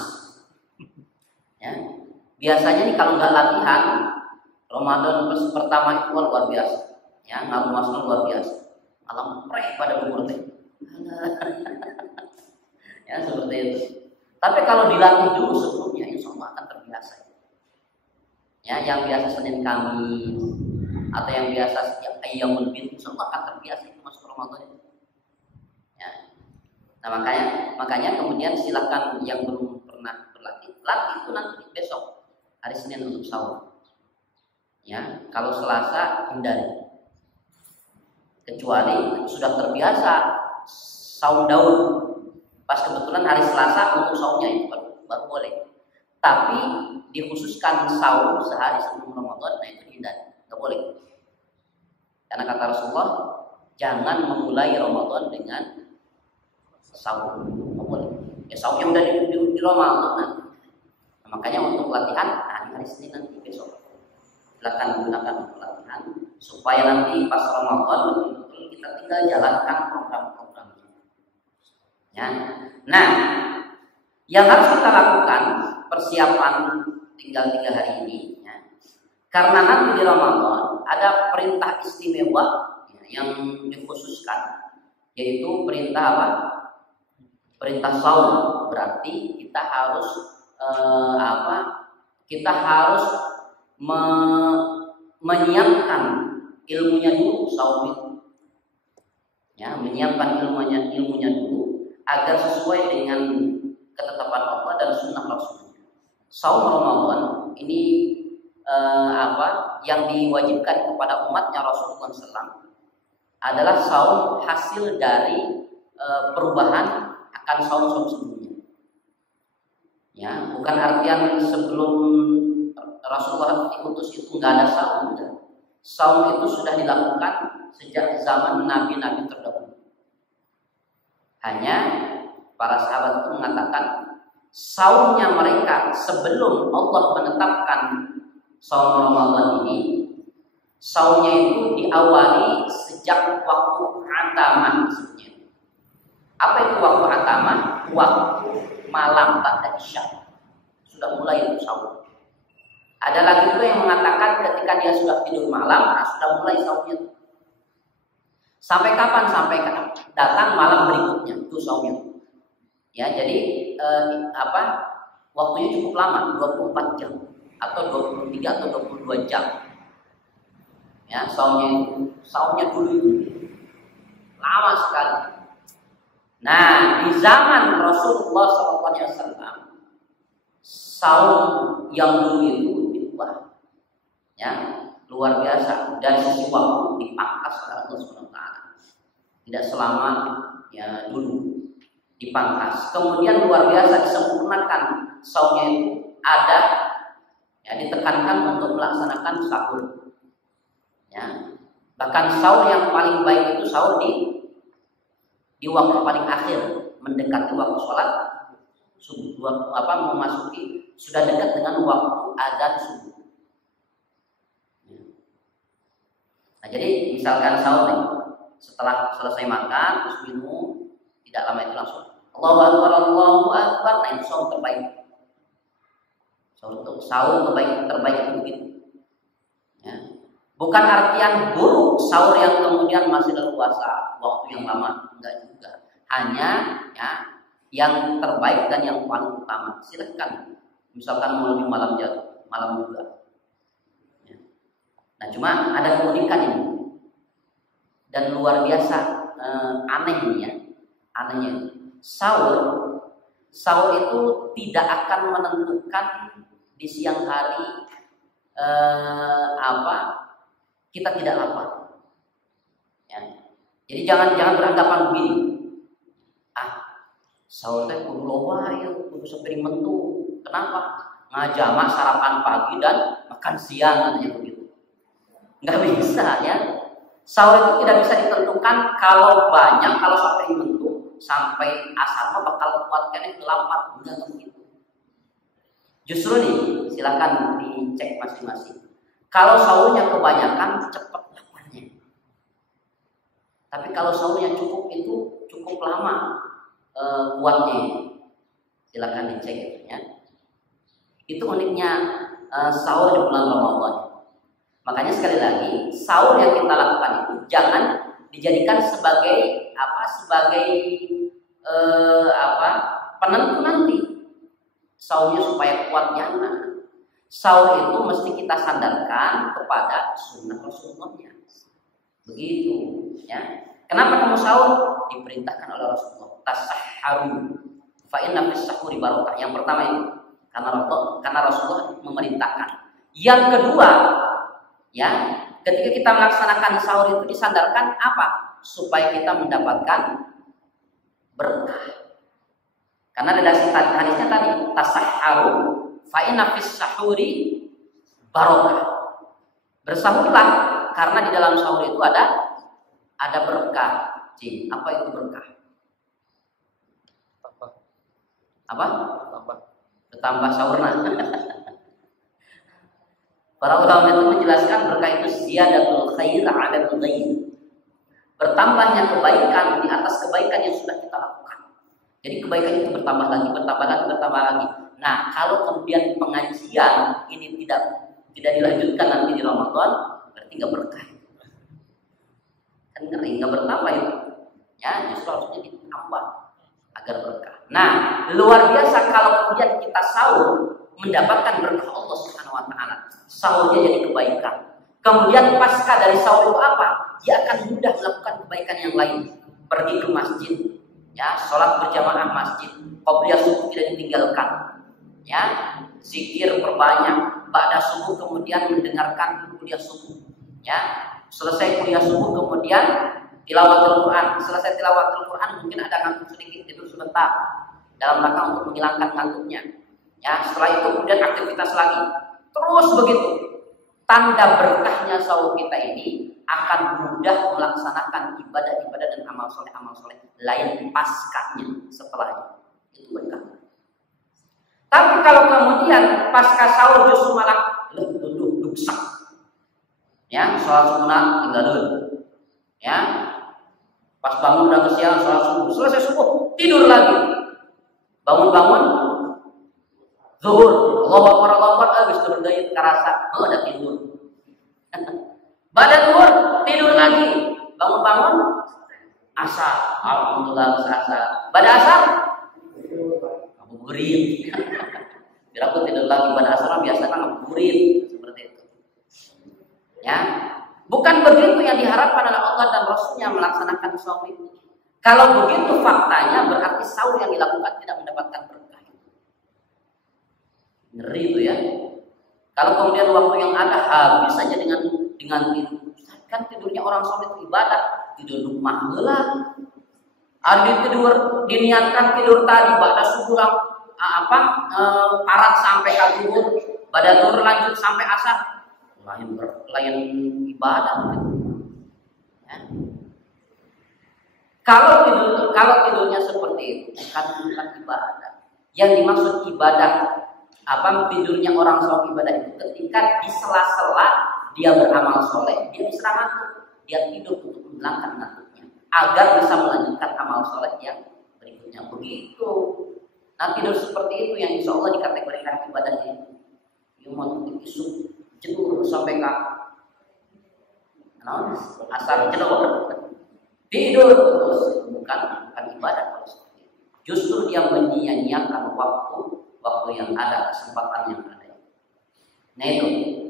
Ya. Biasanya nih kalau nggak latihan Ramadan pertama itu luar biasa. Ya, ngaruh masuk luar biasa. Alam preh pada umur teh. Ya, seperti itu. Tapi kalau dilatih dulu sebelumnya, insya Allah akan terbiasa. Ya, yang biasa Senin Kamis atau yang biasa setiap Ayyamul Bid, insya Allah akan terbiasa itu masuk Ramadan itu. Ya. Nah, makanya kemudian silakan yang belum pernah berlatih, latih itu nanti besok hari Senin untuk sahur. Ya, kalau Selasa hindari. Kecuali sudah terbiasa saum Daud, pas kebetulan hari Selasa untuk saumnya itu baru boleh. Tapi dikhususkan saum sehari sebelum Ramadan, nah itu hindari, nggak boleh. Karena kata Rasulullah, jangan memulai Ramadan dengan saum, nggak boleh. Ya saumnya udah di Ramadan, nah, makanya untuk latihan hari Senin nanti besok, silakan gunakan untuk latihan supaya nanti pas Ramadan betul-betul kita tinggal jalankan program-programnya. Ya. Nah, yang harus kita lakukan persiapan tinggal 3 hari ini, ya. Karena nanti di Ramadan ada perintah istimewa ya, yang dikhususkan, yaitu perintah apa? Perintah saum. Berarti kita harus Kita harus menyiapkan ilmunya dulu saum itu. Ya, menyiapkan ilmunya dulu agar sesuai dengan ketetapan Allah dan sunnah Rasulnya. Saum Ramadan ini yang diwajibkan kepada umatnya Rasulullah SAW adalah saum hasil dari perubahan akan saum-saum sebelumnya. Ya, bukan artian sebelum Rasulullah diutus itu nggak ada saum. Saum itu sudah dilakukan sejak zaman nabi-nabi terdahulu. Hanya para sahabat itu mengatakan saumnya mereka sebelum Allah menetapkan saum Ramadan ini, saumnya itu diawali sejak waktu atama maksudnya. Apa itu waktu atama? Waktu malam ba'da isya. Sudah mulai itu saum. Ada lagi juga yang mengatakan ketika dia sudah tidur malam, sudah mulai saumnya. Sampai kapan? Sampai datang malam berikutnya itu saumnya. Ya, jadi waktunya cukup lama, 24 jam atau 23 atau 22 jam. Ya, saumnya dulu itu lama sekali. Nah, di zaman Rasulullah SAW, saum yang dulu itu diubah, ya, luar biasa. Dari sisi waktu dipangkas oleh Allah SWT. Tidak selama ya dulu dipangkas. Kemudian luar biasa disempurnakan saumnya itu ada, ya, ditekankan untuk melaksanakan sahur. Ya, bahkan sahur yang paling baik itu sahur di waktu paling akhir, mendekati waktu sholat subuh, memasuki sudah dekat dengan waktu azan subuh. Nah, jadi misalkan sahur nih, setelah selesai makan terus minum, tidak lama itu langsung Allahu Akbar, Allahu Akbar. Nah, itu sahur terbaik. Sahur terbaik itu begitu. Ya. Bukan artian buruk sahur yang kemudian masih leluasa waktu yang lama, enggak juga. Hanya ya yang terbaik dan yang paling utama. Silakan. Misalkan mau lebih malam juga. Ya. Nah, cuma ada keunikan ini. Dan luar biasa anehnya. Sahur itu tidak akan menentukan di siang hari kita tidak lapar. Ya. Jadi jangan beranggapan begini. Sahur teh kudu loba ya, kudu sepiring mentu. Kenapa? Ngajama sarapan pagi dan makan siang katanya begitu. Enggak bisa ya. Sahur itu tidak bisa ditentukan kalau banyak, kalau sampai mentu, sampai asar bakal kuat kene kelampat, enggak begitu. Justru nih, silakan dicek masing-masing. Kalau sahurnya kebanyakan, cepat laparnya. Tapi kalau sahurnya cukup, itu cukup lama kuatnya. Silakan dicek itu ya. Itu uniknya sahur di bulan Ramadan. Makanya sekali lagi, sahur yang kita lakukan itu jangan dijadikan sebagai penentu nanti sahurnya supaya kuat nyaman. Sahur itu mesti kita sandarkan kepada sunnah Rasulullah-nya. Begitu, ya. Kenapa kamu sahur? Diperintahkan oleh Rasulullah. Tasahharu fa inna fis sahuri barakah. Yang pertama itu karena Rasulullah memerintahkan. Yang kedua, ya, ketika kita melaksanakan sahur itu disandarkan apa? Supaya kita mendapatkan berkah. Karena ada hadisnya tadi, tasahharu fa inna fis sahuri barakah. Bersahurlah karena di dalam sahur itu ada berkah. Apa itu berkah? Apa? Bertambah sahurna. Para ulama itu menjelaskan berkah itu ziyadatul khair 'alal ghair. Bertambahnya kebaikan di atas kebaikan yang sudah kita lakukan. Jadi kebaikan itu bertambah lagi. Nah, kalau kemudian pengajian ini tidak dilanjutkan nanti di Ramadan, berarti nggak berkah. Kan nggak bertambah itu. Ya, justru harusnya ditambah agar berkah. Nah, luar biasa kalau kemudian kita sahur mendapatkan berkah Allah Subhanahu wa taala. Sahurnya jadi kebaikan. Kemudian pasca dari sahur itu apa? Dia akan mudah melakukan kebaikan yang lain. Pergi ke masjid, ya, sholat berjamaah masjid, qobliyah subuh tidak ditinggalkan. Ya, zikir perbanyak, ba'da subuh kemudian mendengarkan kuliah subuh. Ya, selesai kuliah subuh kemudian tilawatul Quran. Selesai tilawatul Quran mungkin ada ngantuk sedikit, tidur sebentar dalam rangka untuk menghilangkan ngantuknya. Ya, setelah itu kemudian aktivitas lagi. Terus begitu. Tanda berkahnya sahur kita ini akan mudah melaksanakan ibadah-ibadah dan amal soleh lain paskanya setelahnya. Itu berkah. Tapi kalau kemudian pasca sahur justru malah duduk rusak. Ya, sholat sunat tinggalin. Ya, pas bangun udah kesiangan sholat subuh, selesai subuh tidur lagi. Bangun-bangun zuhur, Allahu Akbar, habis turun dari kerasa, ada tidur. Badan zuhur tidur lagi. Bangun-bangun asar, alhamdulillah asar. Pada asar ngabuburit. Kira aku tidur lagi pada asar biasanya ngabuburit seperti itu. Ya, bukan begitu yang diharapkan oleh Allah dan Rasulnya melaksanakan saum itu. Kalau begitu faktanya berarti saum yang dilakukan tidak mendapatkan berkah. Ngeri itu ya. Kalau kemudian waktu yang ada habis saja dengan tidur. Kan tidurnya orang saum itu ibadah, tidur rumah heula. Ada tidur diniatkan tidur tadi pada subuh parat sampai zuhur, pada zuhur lanjut sampai asar. Lain ibadah. Ya. Kalau tidurnya seperti itu bukan ibadah. Yang dimaksud ibadah tidurnya orang saum ibadah itu ketika di sela-sela dia beramal soleh, dia istirahat, dia tidur untuk menghilangkan ngantuknya, agar bisa melanjutkan amal soleh yang berikutnya. Begitu. Nah, tidur seperti itu yang insya Allah dikategorikan ibadahnya. Mau isu jenuh sampai ke asar jenuh, tidur terus bukan ibadah kalau seperti itu. Justru dia menyia-nyiakan waktu yang ada, kesempatan yang ada. Nah itu,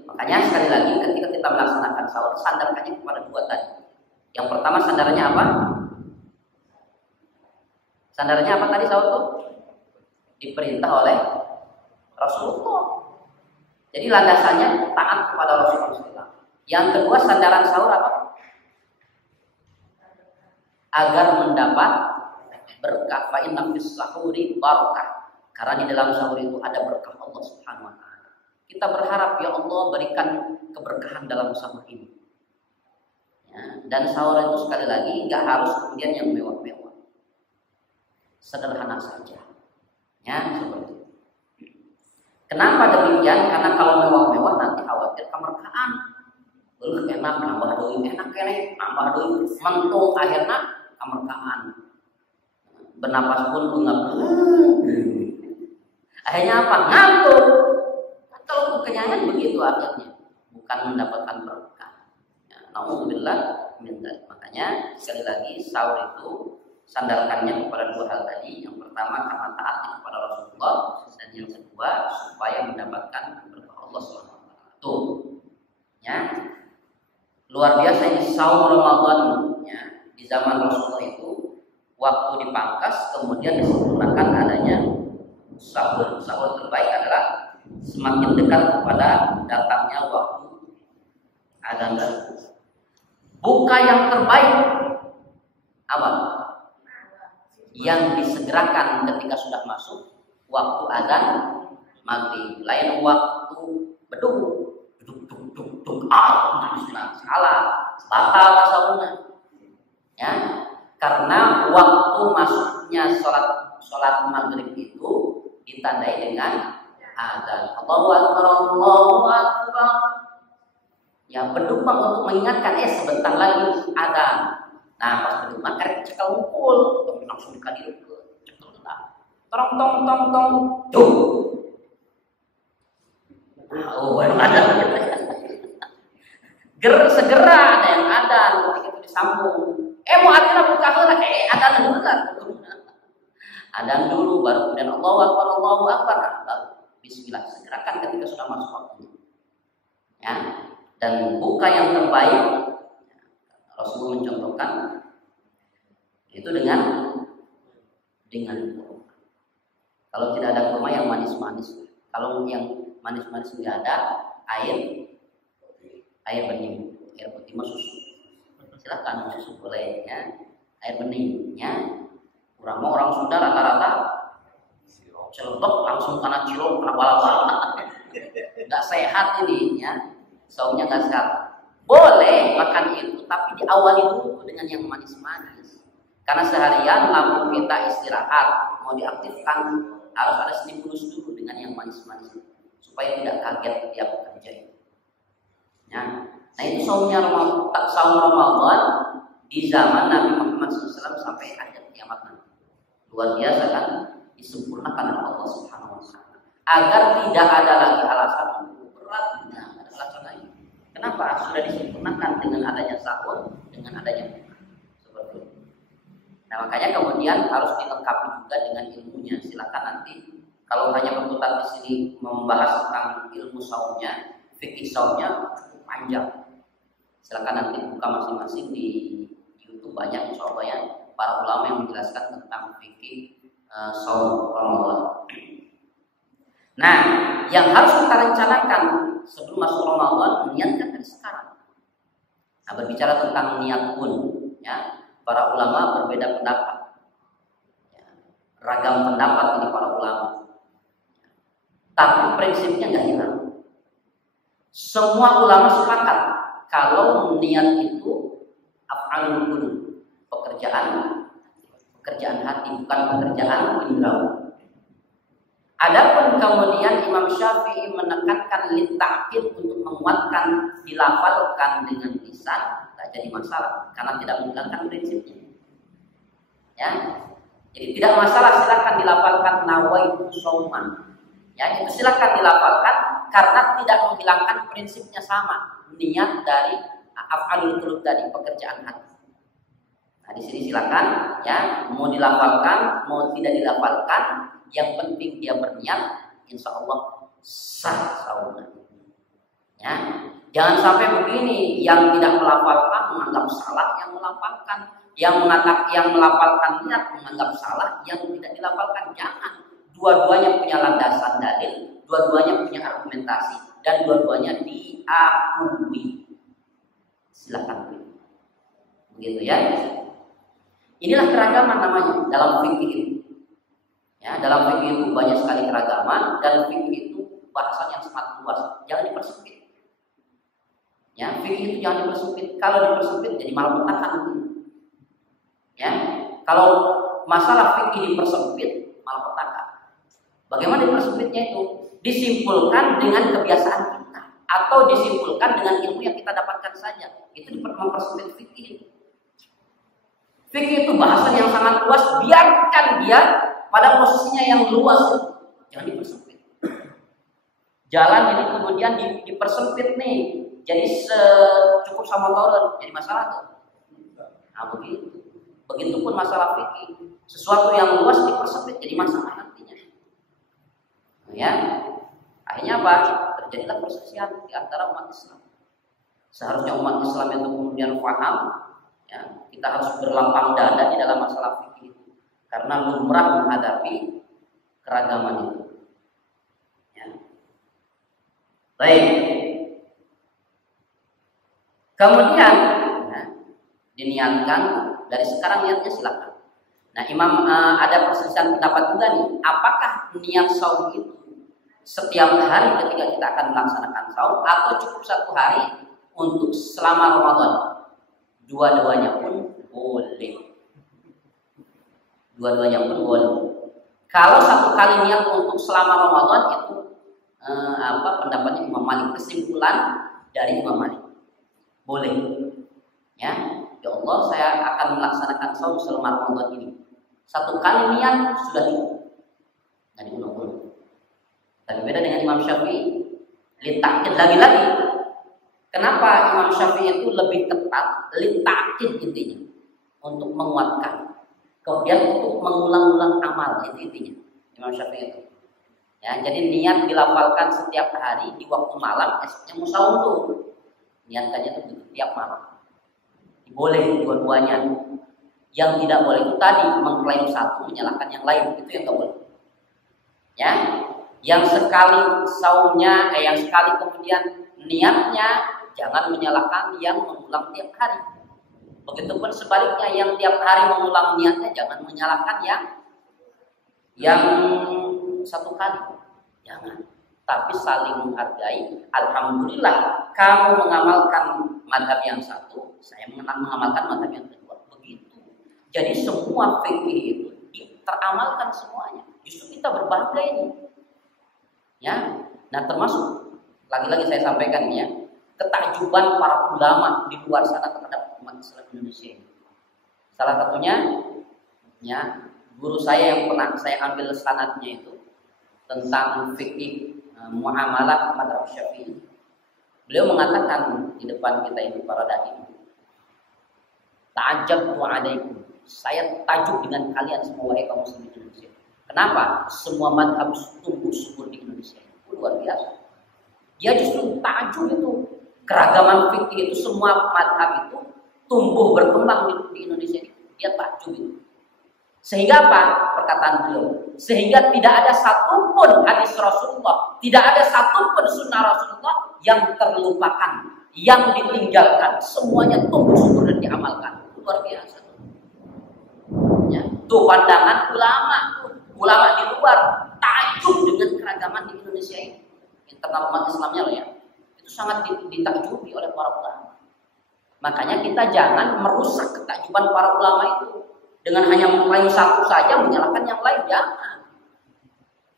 makanya sekali lagi ketika kita melaksanakan sahur, sandarkannya kepada dua tadi. Yang pertama sandarannya apa? Sandarannya apa tadi sahur itu? Diperintah oleh Rasulullah. Jadi landasannya taat kepada Rasulullah. Yang kedua sandaran sahur apa? Agar mendapat berkah. Fa inna fis sahuri barakah. Karena di dalam sahur itu ada berkah Allah Subhanahu wa taala. Kita berharap ya Allah berikan keberkahan dalam sahur ini. Ya, dan sahur itu sekali lagi nggak harus kemudian yang mewah-mewah, sederhana saja. Ya seperti itu. Kenapa demikian? Karena kalau mewah-mewah nanti khawatir kemerkaan. Enak nambah doi, enak kene nambah doi, mentung akhirnya kemerkaan. Bernapas pun enggak. Akhirnya apa? Ngantuk. Kalau kekenyangan begitu akhirnya, bukan mendapatkan berkah. Ya, Alhamdulillah minta. Makanya sekali lagi sahur itu sandarkannya kepada dua hal tadi. Yang pertama karena taatnya kepada Rasulullah, dan yang kedua supaya mendapatkan berkah Allah SWT. Tuh, ya luar biasa ini saum Ramadan. Ya, di zaman Rasulullah itu waktu dipangkas kemudian disempurnakan adanya sahur. Sahur terbaik adalah semakin dekat kepada datangnya waktu adzan. Buka yang terbaik apa? Yang disegerakan ketika sudah masuk waktu adzan maghrib. Lain waktu beduk salah, batal tasawufnya. Ya, karena waktu masuknya sholat maghrib itu ditandai dengan adzan. Allahu Akbar, Allahu Akbar. Ya berdumang untuk mengingatkan sebentar lagi adzan. Nah pas berdumang kan cekal mukul, langsung dikadir ke cekal lah. Tong. Tuh. Oh, yang ada. Segera ada yang adzan ketika itu disambung. Mau akhirnya buka heula adzan heula. Adzan dulu baru kemudian Allahu Akbar, Allahu Akbar. Bismillah, segerakan ketika sudah masuk waktunya. Ya, dan buka yang terbaik. Rasulullah mencontohkan itu dengan kurma. Kalau tidak ada kurma yang manis-manis. Kalau yang manis-manis nggak ada, air bening, air putih mah susu. Silakan susu boleh ya. Air beningnya kurang mau orang Sunda rata-rata celepek langsung kena cilok, kena bala-bala. Nggak sehat ini ya, saumnya nggak sehat. Boleh makan itu, tapi diawali dulu dengan yang manis-manis. Karena seharian lampu kita istirahat, mau diaktifkan harus ada stimulus dulu dengan yang manis-manis supaya tidak kaget tiap kerja itu. Ya. Nah itu saumnya saum Ramadan di zaman Nabi Muhammad SAW sampai akhir kiamat nanti. Luar biasa kan, disempurnakan oleh Allah Subhanahu Wa Taala agar tidak ada lagi alasan beratnya, ada alasan lagi. Kenapa? Sudah disempurnakan dengan adanya sahur, dengan adanya buka. Seperti itu. Nah makanya kemudian harus dilengkapi juga dengan ilmunya. Silakan nanti kalau hanya berputar di sini membahas tentang ilmu saumnya, fikih saumnya cukup panjang. Silakan nanti buka masing-masing di YouTube, banyak insya Allah ya para ulama yang menjelaskan tentang fikih saum Ramadan. Nah, yang harus kita rencanakan sebelum masuk Ramadan, niatkan dari sekarang. Nah, berbicara tentang niat pun, ya, para ulama berbeda pendapat, ya, ragam pendapat ini para ulama. Tapi prinsipnya nggak hilang. Semua ulama sepakat kalau niat itu af'alul qulub, pekerjaan hati, bukan pekerjaan indra. Adapun kemudian Imam Syafi'i menekankan litakid untuk menguatkan, dilafalkan dengan lisan, tidak jadi masalah karena tidak menghilangkan prinsipnya. Ya, jadi tidak masalah, silakan dilafalkan nawaitu shauman. Ya, itu silakan dilafalkan karena tidak menghilangkan prinsipnya sama, niat dari af'alul qulub tadi, pekerjaan hati. Nah, di sini silakan ya, mau dilafalkan, mau tidak dilafalkan, yang penting dia berniat, insya Allah sah saumnya. Ya, jangan sampai begini, yang tidak melafalkan menganggap salah yang melafalkan, yang melafalkan niat menganggap salah yang tidak dilafalkan. Jangan. Dua-duanya punya landasan dalil, dua-duanya punya argumentasi, dan dua-duanya diakui. Silakan. Begitu ya. Inilah keragaman namanya dalam fikih. Ya, dalam fikih itu banyak sekali keragaman, dan fikih itu bahasan yang sangat luas. Jangan dipersempit. Ya, fikih itu jangan dipersempit. Kalau dipersempit jadi malapetaka nanti. Ya, kalau masalah fikih dipersempit malapetaka. Bagaimana dipersempitnya itu? Disimpulkan dengan kebiasaan kita, atau disimpulkan dengan ilmu yang kita dapatkan saja. Itu mempersempit fikih. Fikih itu bahasan yang sangat luas. Biarkan dia pada posisinya yang luas, jangan dipersempit. Jalan ini kemudian dipersempit nih, jadi cukup sama motor, jadi masalah tuh. Nah begitu. Begitupun masalah fikih, sesuatu yang luas dipersempit jadi masalah nantinya. Ya, akhirnya apa? Terjadilah perselisihan di antara umat Islam. Seharusnya umat Islam itu kemudian paham, ya, kita harus berlapang dada di dalam masalah fikih itu, karena lumrah menghadapi keragaman itu. Ya. Baik. Kemudian ya, diniatkan dari sekarang, niatnya silakan. Nah, Imam ada perselisihan pendapat juga nih, apakah niat saum itu setiap hari ketika kita akan melaksanakan saum, atau cukup satu hari untuk selama Ramadan? Dua-duanya pun boleh. Dua-duanya pun boleh. Kalau satu kali niat untuk selama Ramadan itu pendapatnya Imam Malik, kesimpulan dari Imam Malik. Boleh. Ya, ya Allah, saya akan melaksanakan saum selama Ramadan ini. Satu kali niat sudah cukup. Nggak diulang-ulang. Tapi beda dengan Imam Syafi'i, litakid lagi-lagi. Kenapa Imam Syafi'i itu lebih ketat, litakid intinya, untuk menguatkan. Kemudian untuk mengulang-ulang amal, itu intinya Imam Syafi'i itu. Ya, jadi niat dilafalkan setiap hari di waktu malam, esoknya mau saum tuh. Niatkannya itu setiap malam. Boleh dua-duanya. Yang tidak boleh itu tadi mengklaim satu menyalahkan yang lain, itu yang nggak boleh. Ya, yang sekali saumnya, yang sekali kemudian niatnya, jangan menyalahkan yang mengulang tiap hari. Begitupun sebaliknya, yang tiap hari mengulang niatnya, jangan menyalahkan yang satu kali. Jangan. Tapi saling menghargai. Alhamdulillah, kamu mengamalkan mazhab yang satu, saya mengamalkan mazhab yang kedua. Begitu. Jadi semua fikih itu teramalkan semuanya. Justru kita berbangga ini. Ya. Nah, termasuk lagi-lagi saya sampaikan ya, ketakjuban para ulama di luar sana terhadap umat Islam Indonesia ini. Salah satunya, ya, guru saya yang pernah saya ambil sanadnya itu tentang fikih muamalah mazhab Syafi'i. Beliau mengatakan di depan kita ini para dai, ta'ajjabtu 'alaikum. Saya takjub dengan kalian semua wahai kaum muslimin Indonesia. Kenapa? Semua madhab tumbuh subur di Indonesia. Luar biasa. Dia justru takjub itu. Keragaman fikih itu, semua madhab itu tumbuh berkembang di Indonesia ini. Dia takjub itu. Sehingga apa? Perkataan beliau. Sehingga tidak ada satupun hadis Rasulullah, tidak ada satupun sunnah Rasulullah yang terlupakan, yang ditinggalkan. Semuanya tumbuh subur dan diamalkan. Luar biasa. Ya, itu pandangan ulama di luar takjub dengan keragaman di Indonesia ini. Internal umat Islamnya loh ya, itu sangat ditakjubi oleh para ulama. Makanya kita jangan merusak ketakjuban para ulama itu dengan hanya mengklaim satu saja menyalahkan yang lain. Jangan.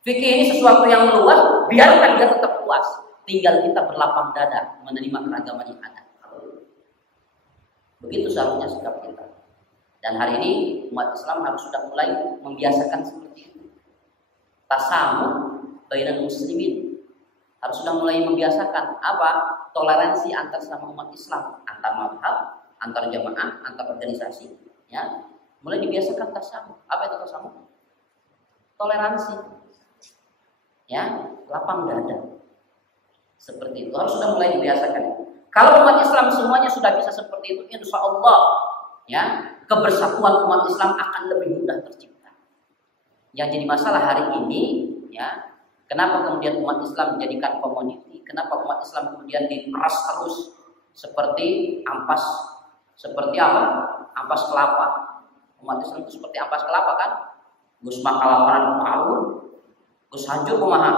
Fikih ini sesuatu yang luas, biarkan dia tetap luas. Tinggal kita berlapang dada menerima keragaman yang ada. Begitu seharusnya sikap kita. Dan hari ini umat Islam harus sudah mulai membiasakan seperti itu. Tasamuh bainal muslimin. Harus sudah mulai membiasakan apa? Toleransi antar sama umat Islam, antar mazhab, antar jamaah, antar organisasi, ya. Mulai dibiasakan tasamuh. Apa itu tasamuh? Toleransi. Ya, lapang dada. Seperti itu harus sudah mulai dibiasakan. Kalau umat Islam semuanya sudah bisa seperti itu, insya Allah, ya, kebersatuan umat Islam akan lebih mudah tercipta. Yang jadi masalah hari ini, ya, kenapa kemudian umat Islam menjadikan community? Kenapa umat Islam kemudian diperas terus seperti ampas, seperti apa? Ampas kelapa. Umat Islam itu seperti ampas kelapa kan? Gus makalaparan tahun, Gus hancur kumaha.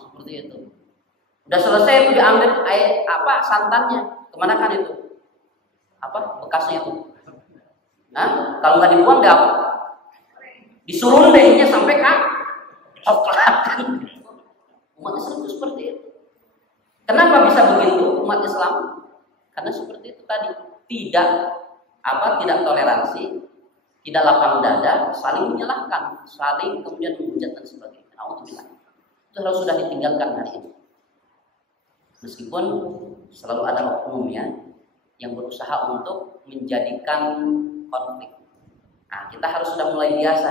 Seperti itu. Udah selesai itu diambil air santannya. Kemana kan itu? Apa bekasnya itu? Nah, kalau nggak dibuang dia apa? Disuruh dehnya sampai kan coklat. Umat Islam itu seperti itu. Kenapa bisa begitu umat Islam? Karena seperti itu tadi, tidak toleransi, tidak lapang dada, saling menyalahkan, saling kemudian menghujat dan sebagainya. Alhamdulillah. Itu harus sudah ditinggalkan hari ini. Meskipun selalu ada oknumnya yang berusaha untuk menjadikan konflik. Nah, kita harus sudah mulai biasa.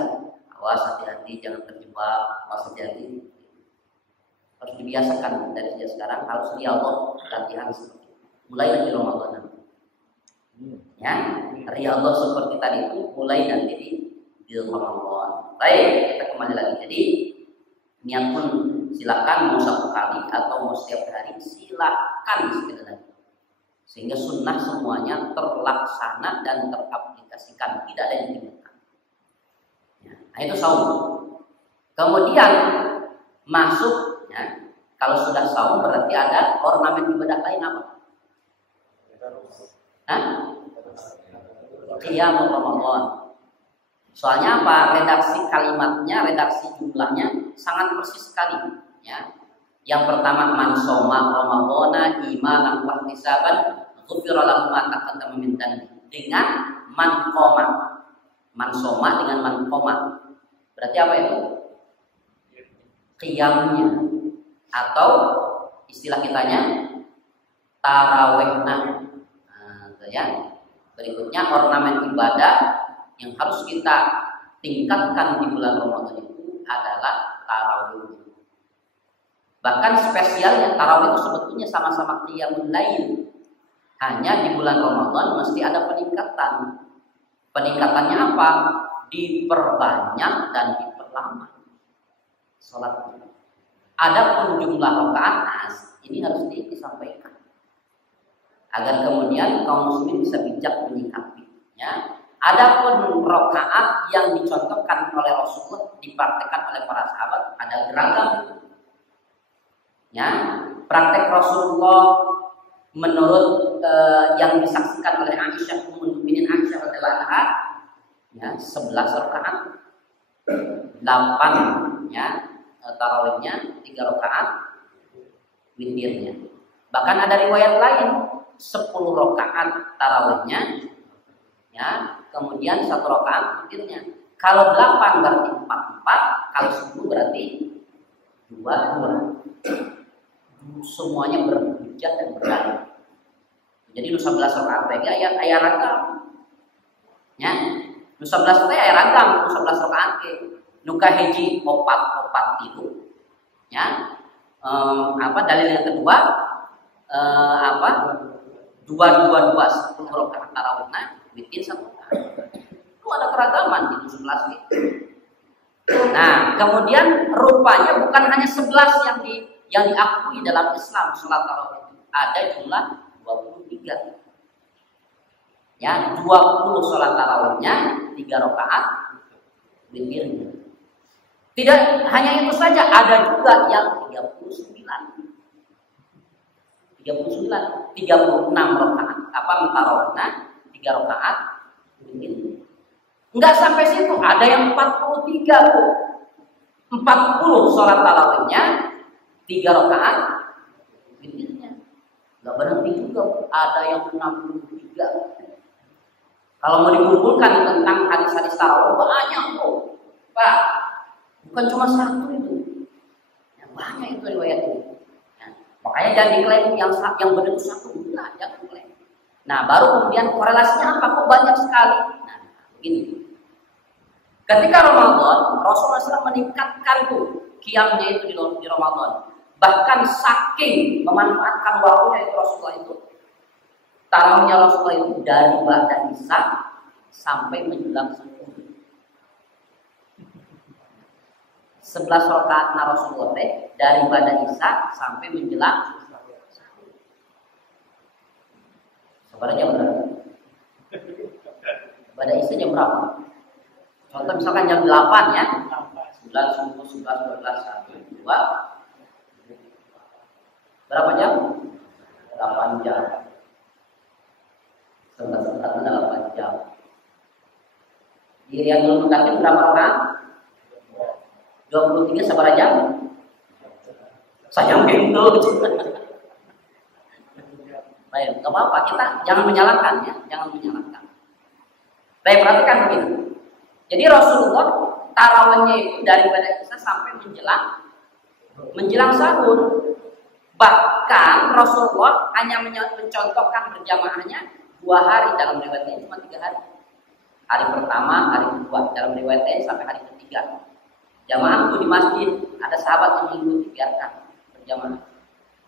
Awas hati-hati, jangan terjebak. Awas hati-hati. Harus dibiasakan dari sejak sekarang. Harus dialog, latihan seperti itu. Mulai dari Ramadan. Ya, riyadhah seperti tadi itu mulai nanti di Ramadan. Baik, kita kembali lagi. Jadi niat pun silakan mau satu kali atau mau setiap hari, silakan sekali lagi. Sehingga sunnah semuanya terlaksana dan teraplikasikan, tidak ada yang ditinggalkan. Ya, nah itu saum. Kemudian masuk, ya, kalau sudah saum berarti ada ornamen ibadah lain apa? Qiyamul Ramadan. Soalnya apa? Redaksi kalimatnya, redaksi jumlahnya sangat persis sekali. Ya. Yang pertama, man shoma Ramadhana imanan wa ihtisaban ghufira lahu ma taqaddama min dhanbi. Dengan man qoma. Man shoma dengan man qoma. Berarti apa itu? Qiyamnya. Atau istilah kitanya tarawihna. Nah, ya. Berikutnya ornamen ibadah yang harus kita tingkatkan di bulan Ramadan itu adalah tarawih. Bahkan spesialnya tarawih itu sebetulnya sama-sama qiyamul lail. Hanya di bulan Ramadan mesti ada peningkatan. Peningkatannya apa? Diperbanyak dan diperlama salatnya. Adapun jumlah rakaat ini harus disampaikan agar kemudian kaum muslimin bisa bijak menyikapinya. Adapun rakaat yang dicontohkan oleh Rasulullah, dipraktekkan oleh para sahabat, ada beragam. Ya, praktek Rasulullah menurut yang disaksikan oleh Aisyah, Ummul Mukminin Aisyah radhiyallahu anha, ya 11 rakaat, 8 ya tarawihnya 3 rakaat, witirnya. Bahkan ada riwayat lain 10 rakaat tarawihnya, ya, kemudian 1 rakaat witirnya. Kalau 8 berarti 4, kalau 10 berarti 2. Semuanya berhujjah dan berdalil. Jadi nu 11 rakaat bagi aya ragam. Ya. Nu 11 teh aya ragam, nu 11 rakaat ke. Nu kahiji 4 ya. Dalil yang kedua 2 10 rakaat tarawihna bikin 1 rakaat. Itu ada keragaman di 11 gitu. Nah, kemudian rupanya bukan hanya 11 yang diakui dalam Islam salat tarawih. Ada jumlah 23. Ya, 20 salat tarawihnya 3 rakaat witirnya. Tidak hanya itu saja, ada juga yang 36 rakaat tarawihnya 3 rakaat witirnya. Enggak sampai situ, ada yang 43 tuh. 40 sholat tarawihnya 3 rakaat witirnya. Enggak berhenti juga, ada yang 63. Kalau mau dikumpulkan tentang hadis-hadis tarawih banyak kok. Pak, bukan cuma 1 itu. Yang banyak itu riwayatnya. Ya, makanya jangan diklaim yang benar itu 1, nah, jangan diklaim. Nah, baru kemudian korelasinya apa kok banyak sekali. Nah, begini. Ketika Ramadan, Rasulullah SAW meningkatkan tuh qiyamnya itu di Ramadan. Bahkan saking memanfaatkan waktunya itu Rasulullah itu, tarawihnya Rasulullah itu dari ba'da isya sampai menjelang subuh. 11 rakaat Rasulullah dari ba'da isya sampai menjelang subuh. Sebenarnya jam berapa? Ba'da isya jam berapa? Contoh misalkan jam 8 ya, 9, 10, 11, 12, 1, 2. Berapa jam? 8 jam. 8 jam. Di Riyadhul Muttaqin berapa rakaat? 23 sabar jam? Saya bingung. Baik, enggak apa-apa, kita jangan menyalahkan ya, jangan menyalahkan. Baik, perhatikan begini. Jadi Rasulullah tarawihnya itu dari ba'da isya sampai menjelang sahur. Bahkan Rasulullah hanya mencontohkan berjamaahnya 2 hari, dalam riwayat lain cuma 3 hari. Hari pertama, hari kedua, dalam riwayat lain sampai hari ketiga. Jamaah itu di masjid, ada sahabat yang mengikuti, biarkan berjamaah.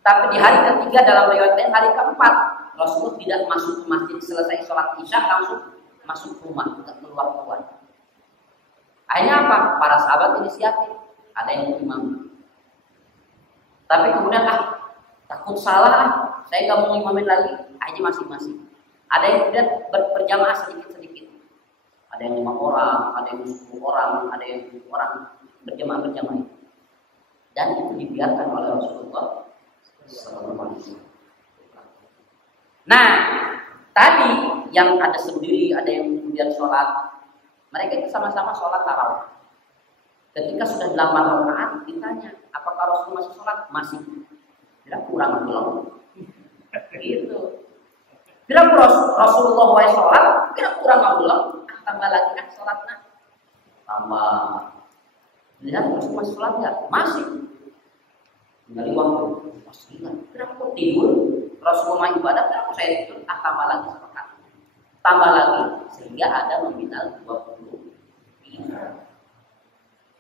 Tapi di hari ketiga dalam riwayat lain, hari keempat, Rasulullah tidak masuk ke masjid, selesai sholat isya langsung masuk ke rumah, tidak keluar. Akhirnya apa? Para sahabat inisiatif, ada yang imam. Tapi kemudian takut salah, saya nggak mau imamin lagi. Akhirnya masing-masing. Ada yang kemudian berjamaah sedikit-sedikit. Ada yang 5 orang, ada yang 10 orang, ada yang 7 orang berjamaah. Dan itu dibiarkan oleh Rasulullah SAW. Nah, tadi yang ada sendiri, ada yang kemudian sholat. Mereka itu sama-sama sholat tarawih. Ketika sudah 8 rakaat, ditanya, apakah Rasul masih sholat? Masih. Bila kurang belum? Gitu. Bila Rasulullah mulai sholat, bila kurang belum? Tambah lagi kan sholatnya. Tambah. Lihat Rasul masih sholat nggak? Masih. Tinggal waktu. Masih ingat. Bila kok tidur? Rasulullah ibadah, kalau saya tidur, tambah lagi sholat. Tambah lagi sehingga ada nominal 20.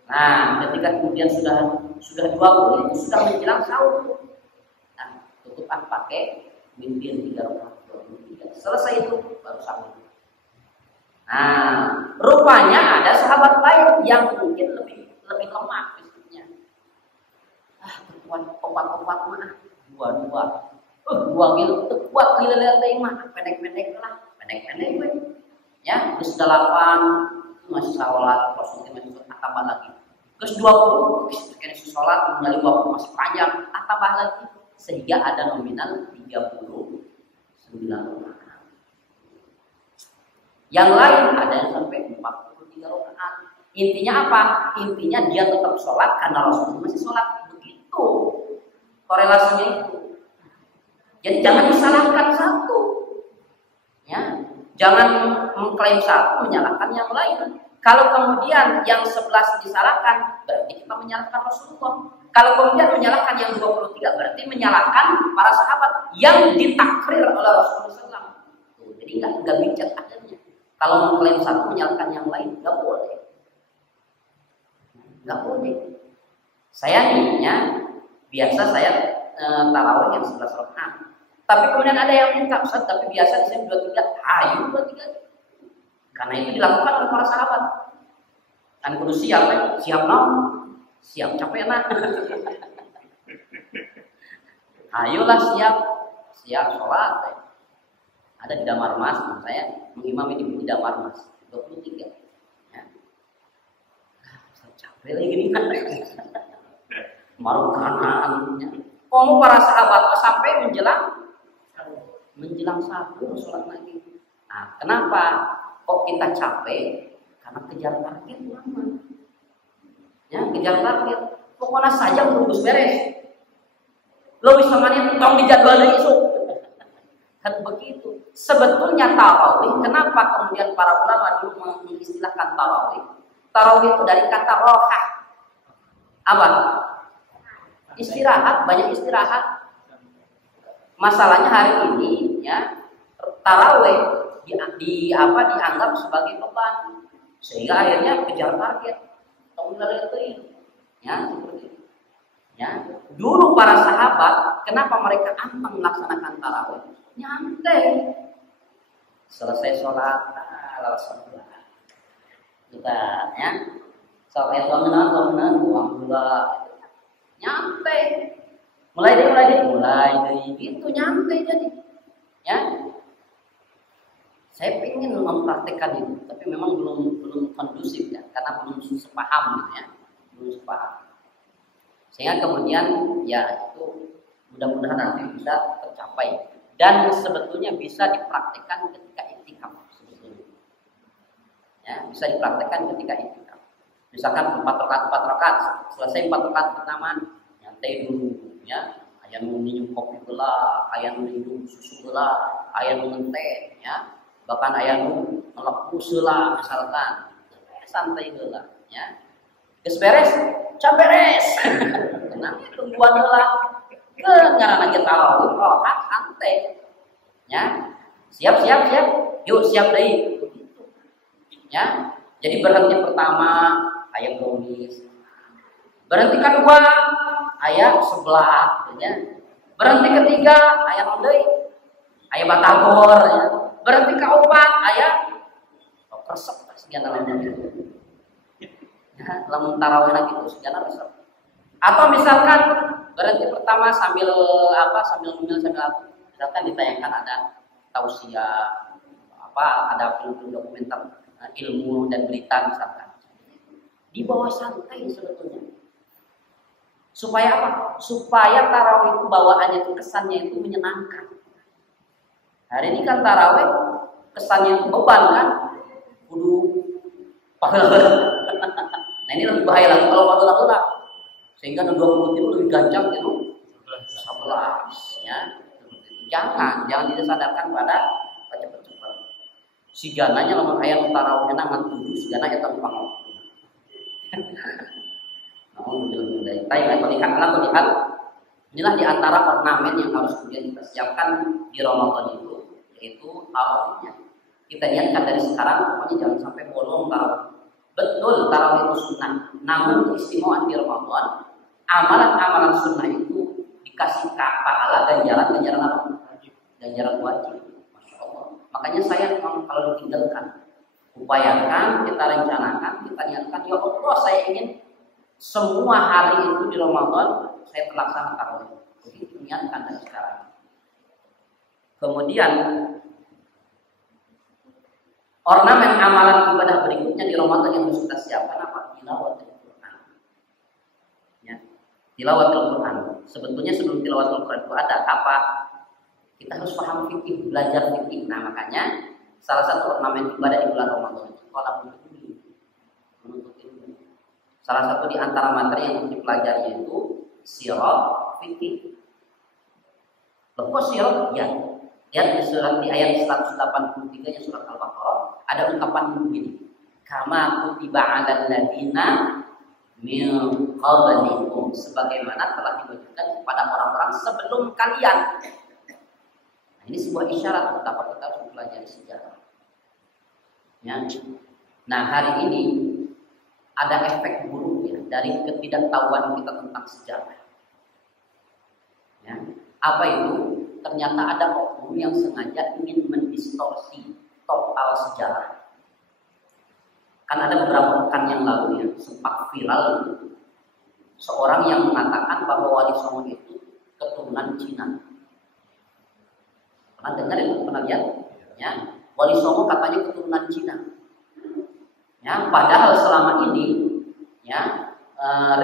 Nah, ketika kemudian sudah 20 itu sudah menjelang sahur. Nah, tutup pakai witir 3 rakaat 23. Selesai itu baru sahur. Nah, rupanya ada sahabat lain yang mungkin lebih lemah fisiknya. Obat mah 2 gitu kuat gila teh mah pendek lah. Pendek gue. Ya, terus 8 masih sholat, Rasulullah masih tambah lagi. Terus 20, kita sholat, kembali 20 masih panjang, tambah lagi. Sehingga ada nominal 39 rakaat. Yang lain ada yang sampai 43 rakaat. Intinya apa? Intinya dia tetap sholat karena Rasulullah masih sholat. Begitu. korelasinya itu. Jadi jangan disalahkan satu, ya, jangan mengklaim satu menyalahkan yang lain. Kalau kemudian yang 11 disalahkan, berarti kita menyalahkan Rasulullah. Kalau kemudian menyalahkan yang 23, berarti menyalahkan para sahabat yang ditakrir oleh Rasulullah SAW. Jadi nggak bijak akhirnya. Kalau mengklaim satu menyalahkan yang lain, nggak boleh. Nggak boleh. Saya biasa saya tarawih yang 11 rakaat. Tapi kemudian ada yang minta, Ustaz, tapi biasa di sini 23, ayo 23. Karena itu dilakukan oleh para sahabat. Kan kudu siap, siap siap capek nah. Ayolah siap sholat. Ada di Damar Mas, saya mengimami di Damar Mas 23. Ya. Saya capek lagi gini kan. Maru kanannya. Komo para sahabat sampai menjelang sahur sholat lagi. Nah, kenapa kok kita capek? Karena kejar target lama. Ya, kejar target. Pokoknya saja urus beres. Lo bisa mana tong dijadwal isu. Kan begitu. Sebetulnya tarawih, kenapa kemudian para ulama dulu mengistilahkan tarawih? Tarawih itu dari kata rohah. Apa? Istirahat, banyak istirahat. Masalahnya hari ini ya tarawih dianggap sebagai beban sehingga akhirnya kejar target. Ya, seperti itu. Ya, dulu para sahabat kenapa mereka anteng melaksanakan tarawih? Nyantai. Selesai sholat, alhamdulillah. Kita ya, sampai tuangan buang gula. Nyantai. Mulai dari itu nyantai jadi. Ya. Saya ingin mempraktekkan itu, tapi memang belum kondusif ya, karena belum sepaham ya, belum sepaham. Sehingga kemudian ya itu mudah-mudahan nanti bisa tercapai dan sebetulnya bisa dipraktekkan ketika i'tikaf sebetulnya. Ya, bisa dipraktekkan ketika i'tikaf. Misalkan 4 rakaat, selesai 4 rakaat pertama nyantai dulu ya. Ayah minum kopi gula, ayah minum susu gula, ayah ngeteh ya. Bahkan ayah ngelepus lah misalkan, santai gula ya. Geus beres, beres. Tenang, tungguan heula. Ngaranna kita tarawih, rokat santai. Ya. Siap. Yuk siap deui. Ya. Jadi berhenti pertama ayam tumis. Berhenti kedua ayam sebelah ya. Berhenti ketiga ayam deui. Ayam batagor ya. Berhenti keempat ayam resep sekian dalamnya. Ya, lamun tarawih lagi itu sekian resep. Atau misalkan berhenti pertama sambil ngemil sambil misalkan ditayangkan ada tausiah ada film dokumenter ilmu dan berita misalkan. Di bawah santai sebetulnya. Supaya apa? Supaya tarawih itu bawaannya itu kesannya itu menyenangkan. Hari ini kan tarawih kesannya itu beban kan? Kudu pahala. Nah ini lebih bahaya lagi kalau pahala. Sehingga 20 itu lebih gancang itu 11 ya. Jangan disadarkan pada cepat-cepat. Sigananya lamun aya nu tarawih nang 7 sigana eta pangol. Namun menjelma dari lihat inilah di antara ornamen yang harus kemudian kita siapkan di Ramadan itu, yaitu tarawihnya. Kita niatkan dari sekarang, pokoknya jangan sampai bolong tarawih. Betul tarawih itu sunnah, namun keistimewaan di Ramadan, amalan-amalan sunnah itu dikasih pahala ganjaran apa? Ganjaran wajib. Masya Allah. Makanya saya memang kalau ditinggalkan, upayakan, kita rencanakan, kita niatkan, ya Allah saya ingin semua hari itu di Ramadan saya terlaksana tarawih. Begitu niatkan dari sekarang. Kemudian ornamen amalan ibadah berikutnya di Ramadan yang harus kita siapkan apa? Tilawatul Quran. Ya, tilawatul Quran. Sebetulnya sebelum tilawatul Quran itu ada apa? Kita harus paham fikih, belajar fikih. Nah makanya salah satu ornamen ibadah di bulan Ramadan itu thalabul ilmi, menuntut ilmu. Salah satu di antara materi yang dipelajari itu sirah, fikih. Loh kok sirah? Ya. Lihat di ayat 183-nya surat Al-Baqarah ada ungkapan begini. Kama kutiba 'alal ladzina min qablikum, sebagaimana telah diwajibkan kepada orang-orang sebelum kalian. Nah, ini sebuah isyarat betapa kita harus mempelajari sejarah. Ya. Nah, hari ini ada efek buruknya dari ketidaktahuan kita tentang sejarah. Ya. Apa itu? Ternyata ada oknum yang sengaja ingin mendistorsi total sejarah. Kan ada beberapa pekan yang lalu ya, sempat viral seorang yang mengatakan bahwa Wali Songo itu keturunan Cina. Pernah dengar itu? Pernah lihat? Ya, Wali Songo katanya keturunan Cina. Ya, padahal selama ini ya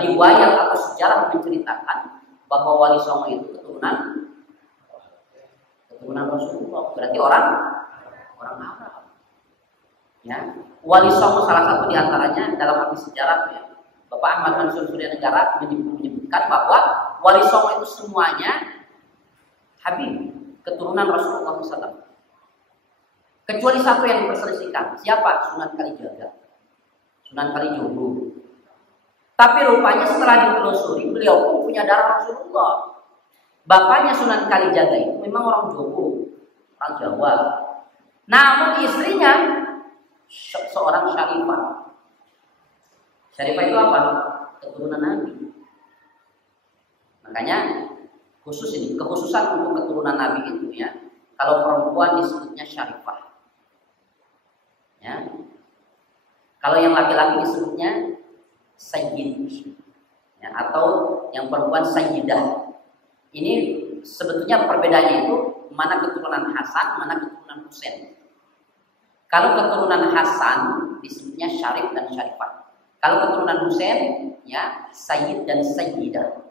riwayat atau sejarah menceritakan bahwa Wali Songo itu keturunan Rasulullah, berarti orang Arab. Ya, Wali Songo salah satu diantaranya dalam arti sejarah ya. Bapak Ahmad Mansur Suryanegara menyebutkan bahwa Wali Songo itu semuanya Habib, keturunan Rasulullah SAW. Kecuali satu yang diperselisihkan, siapa? Sunan Kalijaga, Sunan Kalijogo. Tapi rupanya setelah ditelusuri, beliau pun punya darah Rasulullah. Bapaknya Sunan Kalijaga itu memang orang Jogo, orang Jawa. Namun istrinya seorang Syarifah. Syarifah itu apa? Keturunan Nabi. Makanya kekhususan untuk keturunan Nabi itu ya, kalau perempuan disebutnya Syarifah. Ya. Kalau yang laki-laki disebutnya Sayyid. Ya, atau yang perempuan Sayyidah. Ini sebetulnya perbedaannya itu mana keturunan Hasan, mana keturunan Husain. Kalau keturunan Hasan disebutnya Syarif dan Syarifah. Kalau keturunan Husain ya Sayyid dan Sayyidah.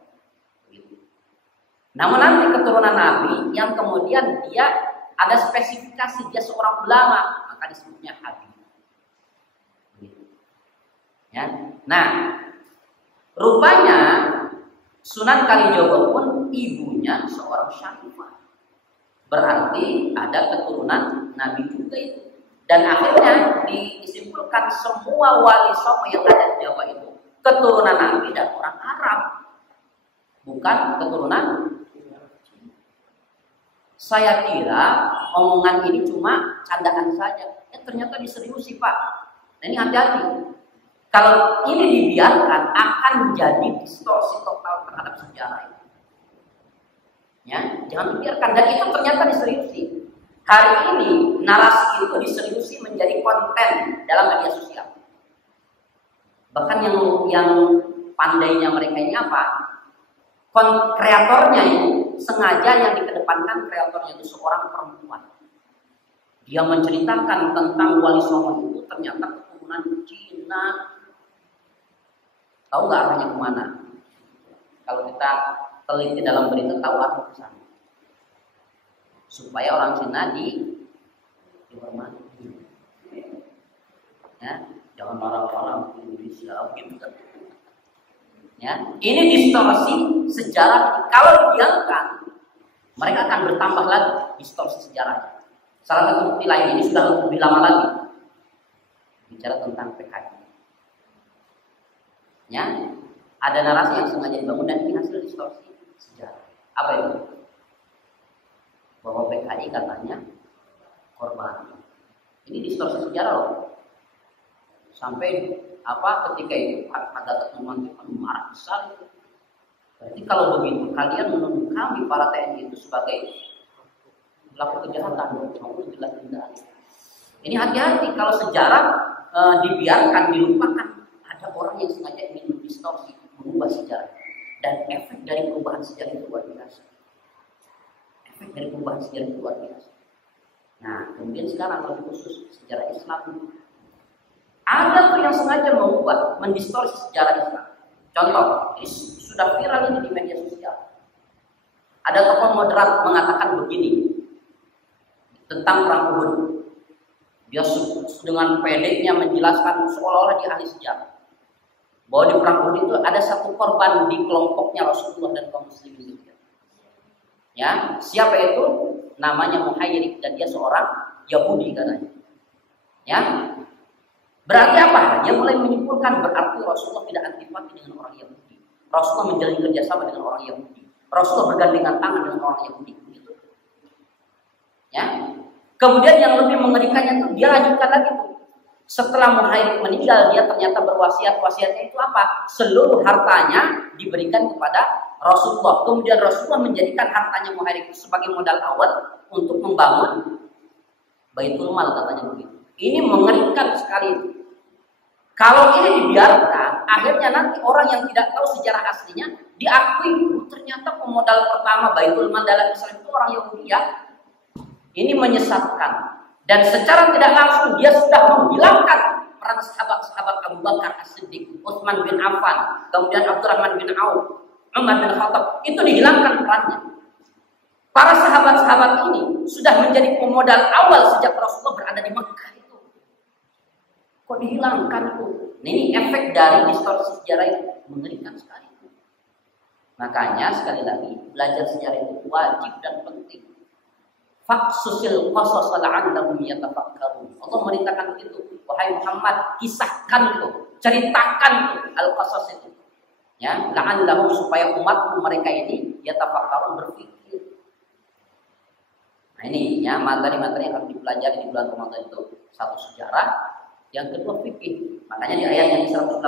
Namun nanti keturunan Nabi yang kemudian dia ada spesifikasi dia seorang ulama, maka disebutnya Habib. Ya. Nah, rupanya Sunan Kalijogo pun ibunya seorang Syarifah. Berarti ada keturunan Nabi juga itu. Dan akhirnya disimpulkan semua Wali Songo yang ada di Jawa itu keturunan Nabi dan orang Arab, bukan keturunan. Saya kira omongan ini cuma candaan saja. Ya ternyata diseriusi Pak. Nah ini hati-hati. Kalau ini dibiarkan akan menjadi distorsi total terhadap sejarah itu. Ya, jangan dibiarkan. Dan itu ternyata diseriusi. Hari ini narasi itu diseriusi menjadi konten dalam media sosial. Bahkan yang pandainya mereka ini apa? Kreatornya ini sengaja yang dikedepankan kreatornya itu seorang perempuan. Dia menceritakan tentang Wali Songo itu ternyata keturunan Cina. Tahu nggak arahnya kemana? Kalau kita teliti dalam berita tahu arah ke sana. Supaya orang Cina dihormati. Ya, jangan marah-marah Indonesia gitu kan. Ya, ini distorsi sejarah. Kalau dibiarkan, mereka akan bertambah lagi distorsi sejarahnya. Salah satu bukti lain ini sudah lebih lama lagi bicara tentang PKI. Ya, ada narasi yang sengaja dibangun dan ini hasil distorsi sejarah. Apa itu? Bahwa PKI katanya korban. Ini distorsi sejarah loh. Sampai ketika itu ada temuan marah besar itu. Berarti kalau begitu kalian menuduh kami para TNI itu sebagai pelaku kejahatan, mau jelas tidak. Ini hati-hati kalau sejarah dibiarkan dilupakan. Ada orang yang sengaja ingin mendistorsi, mengubah sejarah. Dan efek dari perubahan sejarah itu luar biasa. Efek dari perubahan sejarah itu luar biasa. Nah, kemudian sekarang lebih khusus sejarah Islam. Ada tuh yang sengaja mengubah, mendistorsi sejarah Islam. Contoh, ini sudah viral ini di media sosial. Ada tokoh moderat mengatakan begini tentang perang Uhud. Dia dengan pedenya menjelaskan seolah-olah dia ahli sejarah. bahwa di perang Uhud itu ada satu korban di kelompoknya Rasulullah dan kaum muslimin. Ya, siapa itu? Namanya Muhayrik dan dia seorang Yahudi katanya. Ya, berarti apa? Dia mulai menyimpulkan berarti Rasulullah tidak antipati dengan orang Yahudi. Rasulullah menjalin kerjasama dengan orang Yahudi. Rasulullah bergandengan tangan dengan orang Yahudi. Gitu. Ya. Kemudian yang lebih mengerikannya itu dia lanjutkan lagi tuh. Setelah Muhayrik meninggal, dia ternyata berwasiat. Wasiatnya itu apa? Seluruh hartanya diberikan kepada Rasulullah. Kemudian Rasulullah menjadikan hartanya Muhayrik itu sebagai modal awal untuk membangun Baitul Mal katanya begitu. Ini mengerikan sekali. Kalau ini dibiarkan, akhirnya nanti orang yang tidak tahu sejarah aslinya diakui ternyata pemodal pertama Baitul Mal dalam Islam itu orang Yahudi ya. Ini menyesatkan. Dan secara tidak langsung dia sudah menghilangkan peran sahabat-sahabat Abu Bakar As-Siddiq, Utsman bin Affan, kemudian Abdurrahman bin Auf, Umar bin Khattab. Itu dihilangkan perannya. Para sahabat-sahabat ini sudah menjadi pemodal awal sejak Rasulullah berada di Mekah itu. Kok dihilangkan itu? Ini efek dari distorsi sejarah itu mengerikan sekali. Makanya sekali lagi belajar sejarah itu wajib dan penting. Faksusil qasas la'allahum yatafakkarun. Allah merintahkan begitu. Wahai Muhammad, kisahkan itu, ceritakan itu al-qasas itu. Ya, la'allahum supaya umat mereka ini yatafakkarun berpikir. Nah ini ya materi-materi yang harus dipelajari di bulan Ramadan itu. Satu sejarah, yang kedua fikih. Makanya di ayat yang 184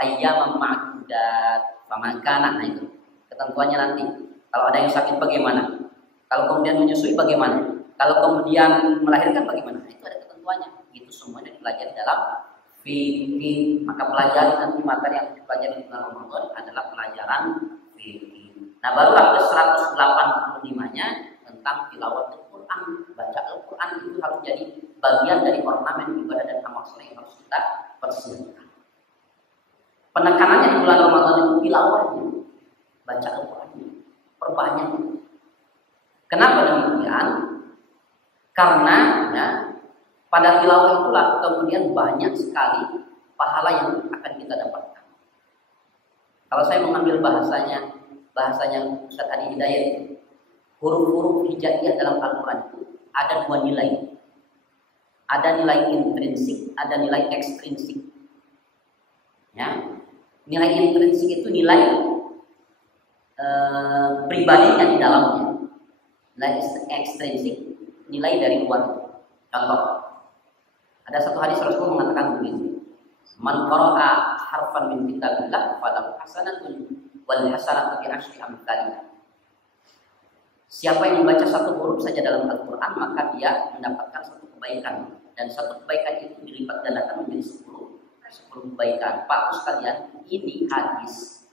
ayyaman ma'dudat famakana. Nah itu ketentuannya nanti. Kalau ada yang sakit bagaimana? Kalau kemudian menyusui bagaimana? Kalau kemudian melahirkan bagaimana? Itu ada ketentuannya. Itu semuanya dipelajari dalam fikih. Maka pelajari nanti materi yang dipelajari di bulan Ramadan adalah pelajaran fikih. Nah barulah ke 185-nya tentang tilawatul Quran. Baca Al-Quran itu harus jadi bagian dari ornamen ibadah dan amal soleh yang harus kita persiapkan. Penekanannya di bulan Ramadan itu tilawahnya, baca Al-Quran, perbanyak. Kenapa demikian? Karena ya, pada tilawah itulah kemudian banyak sekali pahala yang akan kita dapatkan. Kalau saya mengambil bahasanya Ustaz Adi Hidayat, huruf-huruf hijaiyah dalam Al-Quran itu ada dua nilai. Ada nilai intrinsik, ada nilai ekstrinsik. Ya, nilai intrinsik itu nilai pribadinya di dalamnya. Nilai ekstrinsik, nilai dari luar. Contoh, ada satu hadis Rasul mengatakan begini: Man qara'a harfan min kitabillah falahu hasanatun wal hasanatu bi asyri amsalih. Siapa yang membaca satu huruf saja dalam Al-Quran, maka dia mendapatkan satu kebaikan, dan satu kebaikan itu dilipat gandakan menjadi 10 kebaikan. Pak sekalian, ini hadis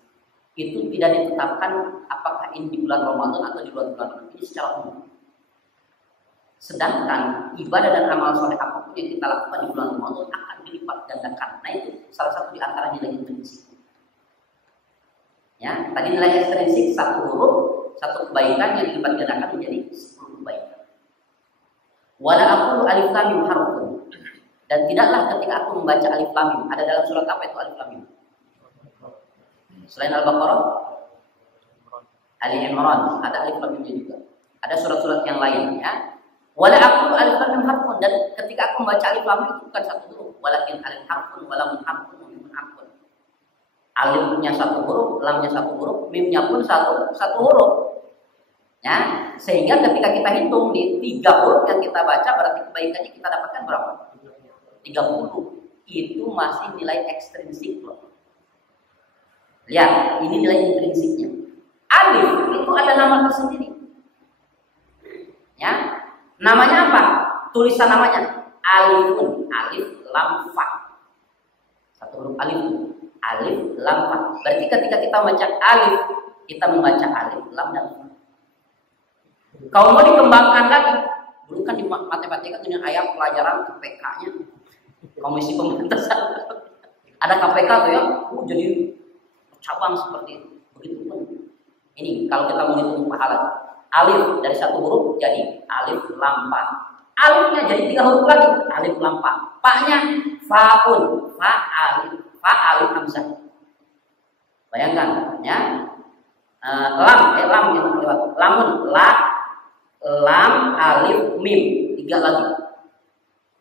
itu tidak ditetapkan apakah ini di bulan Ramadan atau di luar bulan Ramadan, ini secara umum. Sedangkan ibadah dan amal soleh apapun yang kita lakukan di bulan Ramadan akan dilipat gandakan. Nah itu salah satu di antara nilai intrinsik. Ya, tadi nilai ekstrinsik satu huruf, satu kebaikan yang dilipat gandakan menjadi 10 kebaikan. Wala aqulu alif lam mim harfun. Dan tidaklah ketika aku membaca alif lam mim, ada dalam surat apa itu alif lam mim? Selain Al-Baqarah, Ali Imran, ada alif lam mimnya juga. Ada surat-surat yang lain ya. Wala aqulu alif lam mim harfun, dan ketika aku membaca alif lam mim itu bukan satu huruf, walakin alif harfun wa lam harfun wa mim harfun. Alifnya satu huruf, lamnya satu huruf, mimnya pun satu huruf. Ya, sehingga ketika kita hitung nih 3 huruf yang kita baca berarti kebaikannya kita dapatkan berapa? 30. Itu masih nilai ekstrinsik loh. Lihat, ini nilai intrinsiknya. Alif itu ada nama tersendiri. Ya, namanya apa? Tulisan namanya alifun, alif lam fa. Satu huruf alif lam fa. Berarti ketika kita membaca alif, kita membaca alif lam dan fa. Kalau mau dikembangkan lagi, dulu kan di matematika dengan ayat pelajaran KPK-nya, Komisi Pemberantasan. Ada KPK tuh ya, jadi cabang seperti itu. Begitu pun ini kalau kita menghitung pahala, alif dari satu huruf jadi alif lam fa. Alifnya jadi 3 huruf lagi, alif lam fa. Fa-nya faun, fa alif fa alif hamzah. Bayangkan ya. Lam yang lewat. Lamun la lam alif mim 3 lagi.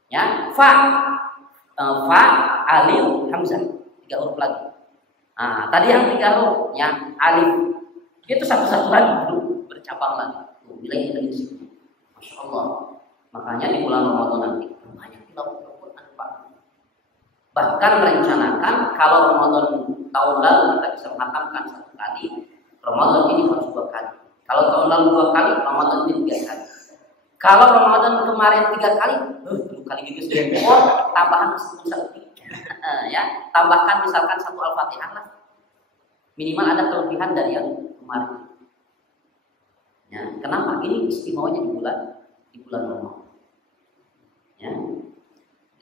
Ya, fa alif hamzah 3 huruf lagi. Nah, tadi yang 3 huruf ya alif. Itu satu-satu lagi bercabang lagi. Nilai dari situ. Masya Allah. Makanya di bulan Ramadan nanti banyak tilawah Quran Pak. Bahkan merencanakan kalau Ramadan tahun lalu kita bisa menghatamkan 1 kali, Ramadan ini harus 2 kali. Kalau tahun lalu 2 kali, Ramadan ini 3 kali. Kalau Ramadan kemarin 3 kali, 2 kali juga sudah tambahan 1 ya, tambahkan misalkan 1 Al-Fatihah lah. Minimal ada kelebihan dari yang kemarin. Ya, kenapa? Ini istimewanya di bulan Ramadan. Ya.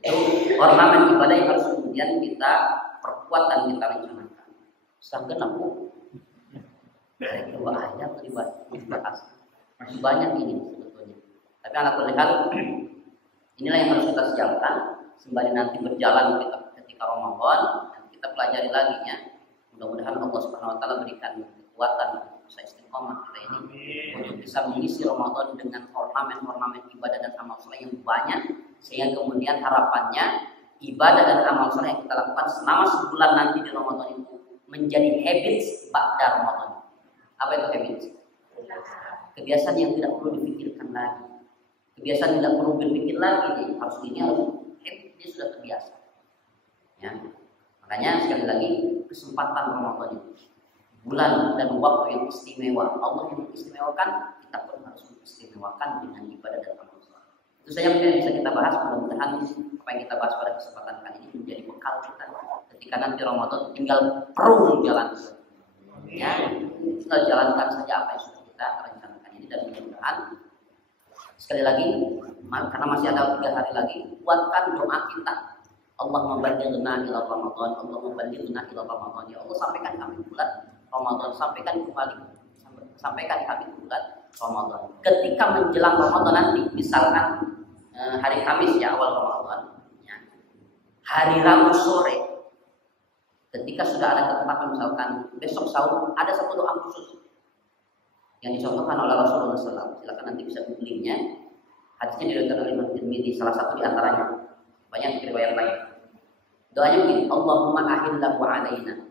Itu ornamen ibadah yang harus kemudian kita perkuat dan kita rencanakan. Sanggen aku dari 2 ayat dibahas. Masih banyak ini sebetulnya. Tapi anak lihat inilah yang harus kita siapkan sembari nanti berjalan ketika Ramadan dan kita pelajari lagi ya. Mudah-mudahan Allah Subhanahu wa taala berikan kekuatan bisa istiqomah kita ini untuk bisa mengisi Ramadan dengan ornamen-ornamen ibadah dan amal saleh yang banyak, sehingga kemudian harapannya ibadah dan amal saleh yang kita lakukan selama sebulan nanti di Ramadan itu menjadi habits ba'da Ramadan. Apa itu habits? Kebiasaan yang tidak perlu dipikirkan lagi. Kebiasaan yang tidak perlu berpikir lagi nih. Harus ini habit, dia sudah terbiasa. Ya. Makanya sekali lagi kesempatan Ramadan itu bulan dan waktu yang istimewa. Allah yang mengistimewakan, kita pun harus mengistimewakan dengan ibadah dan amal saleh. Itu saja mungkin yang bisa kita bahas. Mudah-mudahan apa yang kita bahas pada kesempatan kali ini menjadi bekal kita ketika nanti Ramadan tinggal perlu jalan. Ya, tinggal jalankan saja apa yang sudah kita rencanakan ini dan mudah-mudahan sekali lagi karena masih ada 3 hari lagi, kuatkan doa kita. Allah memballighna ila Ramadan, Allah memballighna ila Ramadan. Ya Allah, sampaikan kami bulan Ramadan, sampaikan kami bulan Ramadan. Ketika menjelang Ramadan nanti, misalkan hari Kamis ya awal Ramadan, ya. Hari Rabu sore, ketika sudah ada ketetapan misalkan besok sahur, ada 1 doa khusus yang dicontohkan oleh Rasulullah SAW. Silakan nanti bisa googlingnya. Hadisnya diriwayatkan oleh Imam Tirmidzi, salah satu di antaranya. Banyak riwayat lain. Doanya begini, Allahumma ahillahu alaina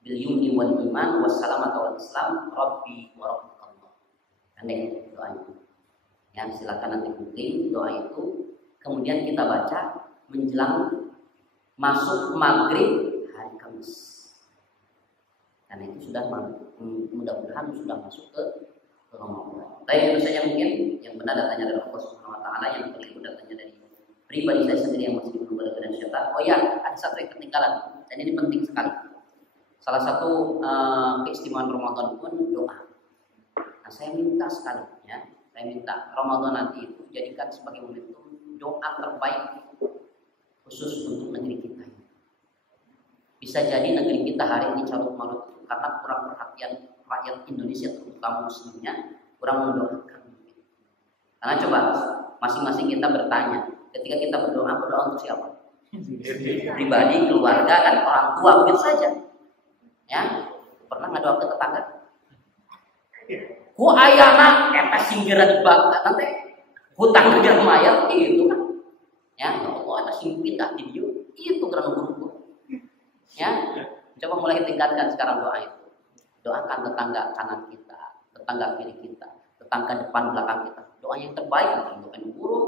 bil yumni wal iman wassalamata wal islam rabbi wa rabbukallah. Pendek doanya. Ya, silakan nanti googling doa itu. Kemudian kita baca menjelang masuk maghrib hari Kamis. Karena itu sudah mudah-mudahan sudah masuk ke Ramadan. Tapi itu saja mungkin yang benar datanya dari Allah Subhanahu wa taala, yang keliru datanya dari pribadi saya sendiri yang masih belum benar-benar syaitan. Oh ya, ada satu yang ketinggalan dan ini penting sekali. Salah satu keistimewaan Ramadan pun doa. Nah, saya minta sekali ya, saya minta Ramadan nanti itu jadikan sebagai momentum doa terbaik khusus untuk negeri kita. Bisa jadi negeri kita hari ini carut marut karena kurang perhatian rakyat Indonesia, terutama muslimnya, kurang mendoakan. Karena coba masing-masing kita bertanya, ketika kita berdoa untuk siapa? Pribadi, keluarga, dan orang tua mungkin saja. Ya, pernah nggak doa ke tetangga? Ku ayana eta singgiran bangga nanti hutang kerja mayat gitu kan? Ya, Allah ada sing pindah di dia itu karena guru. Ya, coba mulai tingkatkan sekarang doa itu. Doakan tetangga kanan kita, tetangga kiri kita, tetangga depan belakang kita. Doa yang terbaik bukan doa yang buruk.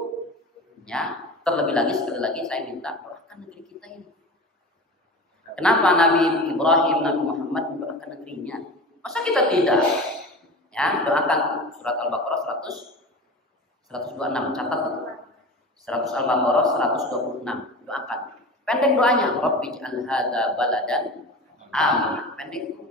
Ya, terlebih lagi sekali lagi saya minta doakan negeri kita ini. Kenapa Nabi Ibrahim, Nabi Muhammad mendoakan negerinya? Masa kita tidak? Ya, doakan surat Al-Baqarah 126, catat itu. 100 Al-Baqarah 126, doakan. Pendek doanya, Rabbi ij'al hadza baladan aman. Pendek itu.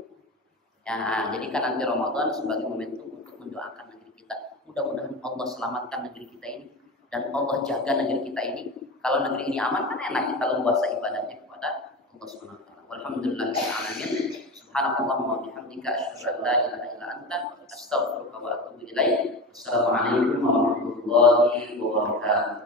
Ya, jadikan nanti Ramadan sebagai momentum untuk mendoakan negeri kita. Mudah-mudahan Allah selamatkan negeri kita ini dan Allah jaga negeri kita ini. Kalau negeri ini aman kan enak kita leluasa ibadahnya kepada Allah Subhanahu wa taala. Walhamdulillahil alamin. Subhanakallahumma wa bihamdika asyhadu an la ilaha illa anta astaghfiruka wa atubu ilaik. Assalamualaikum warahmatullahi wabarakatuh.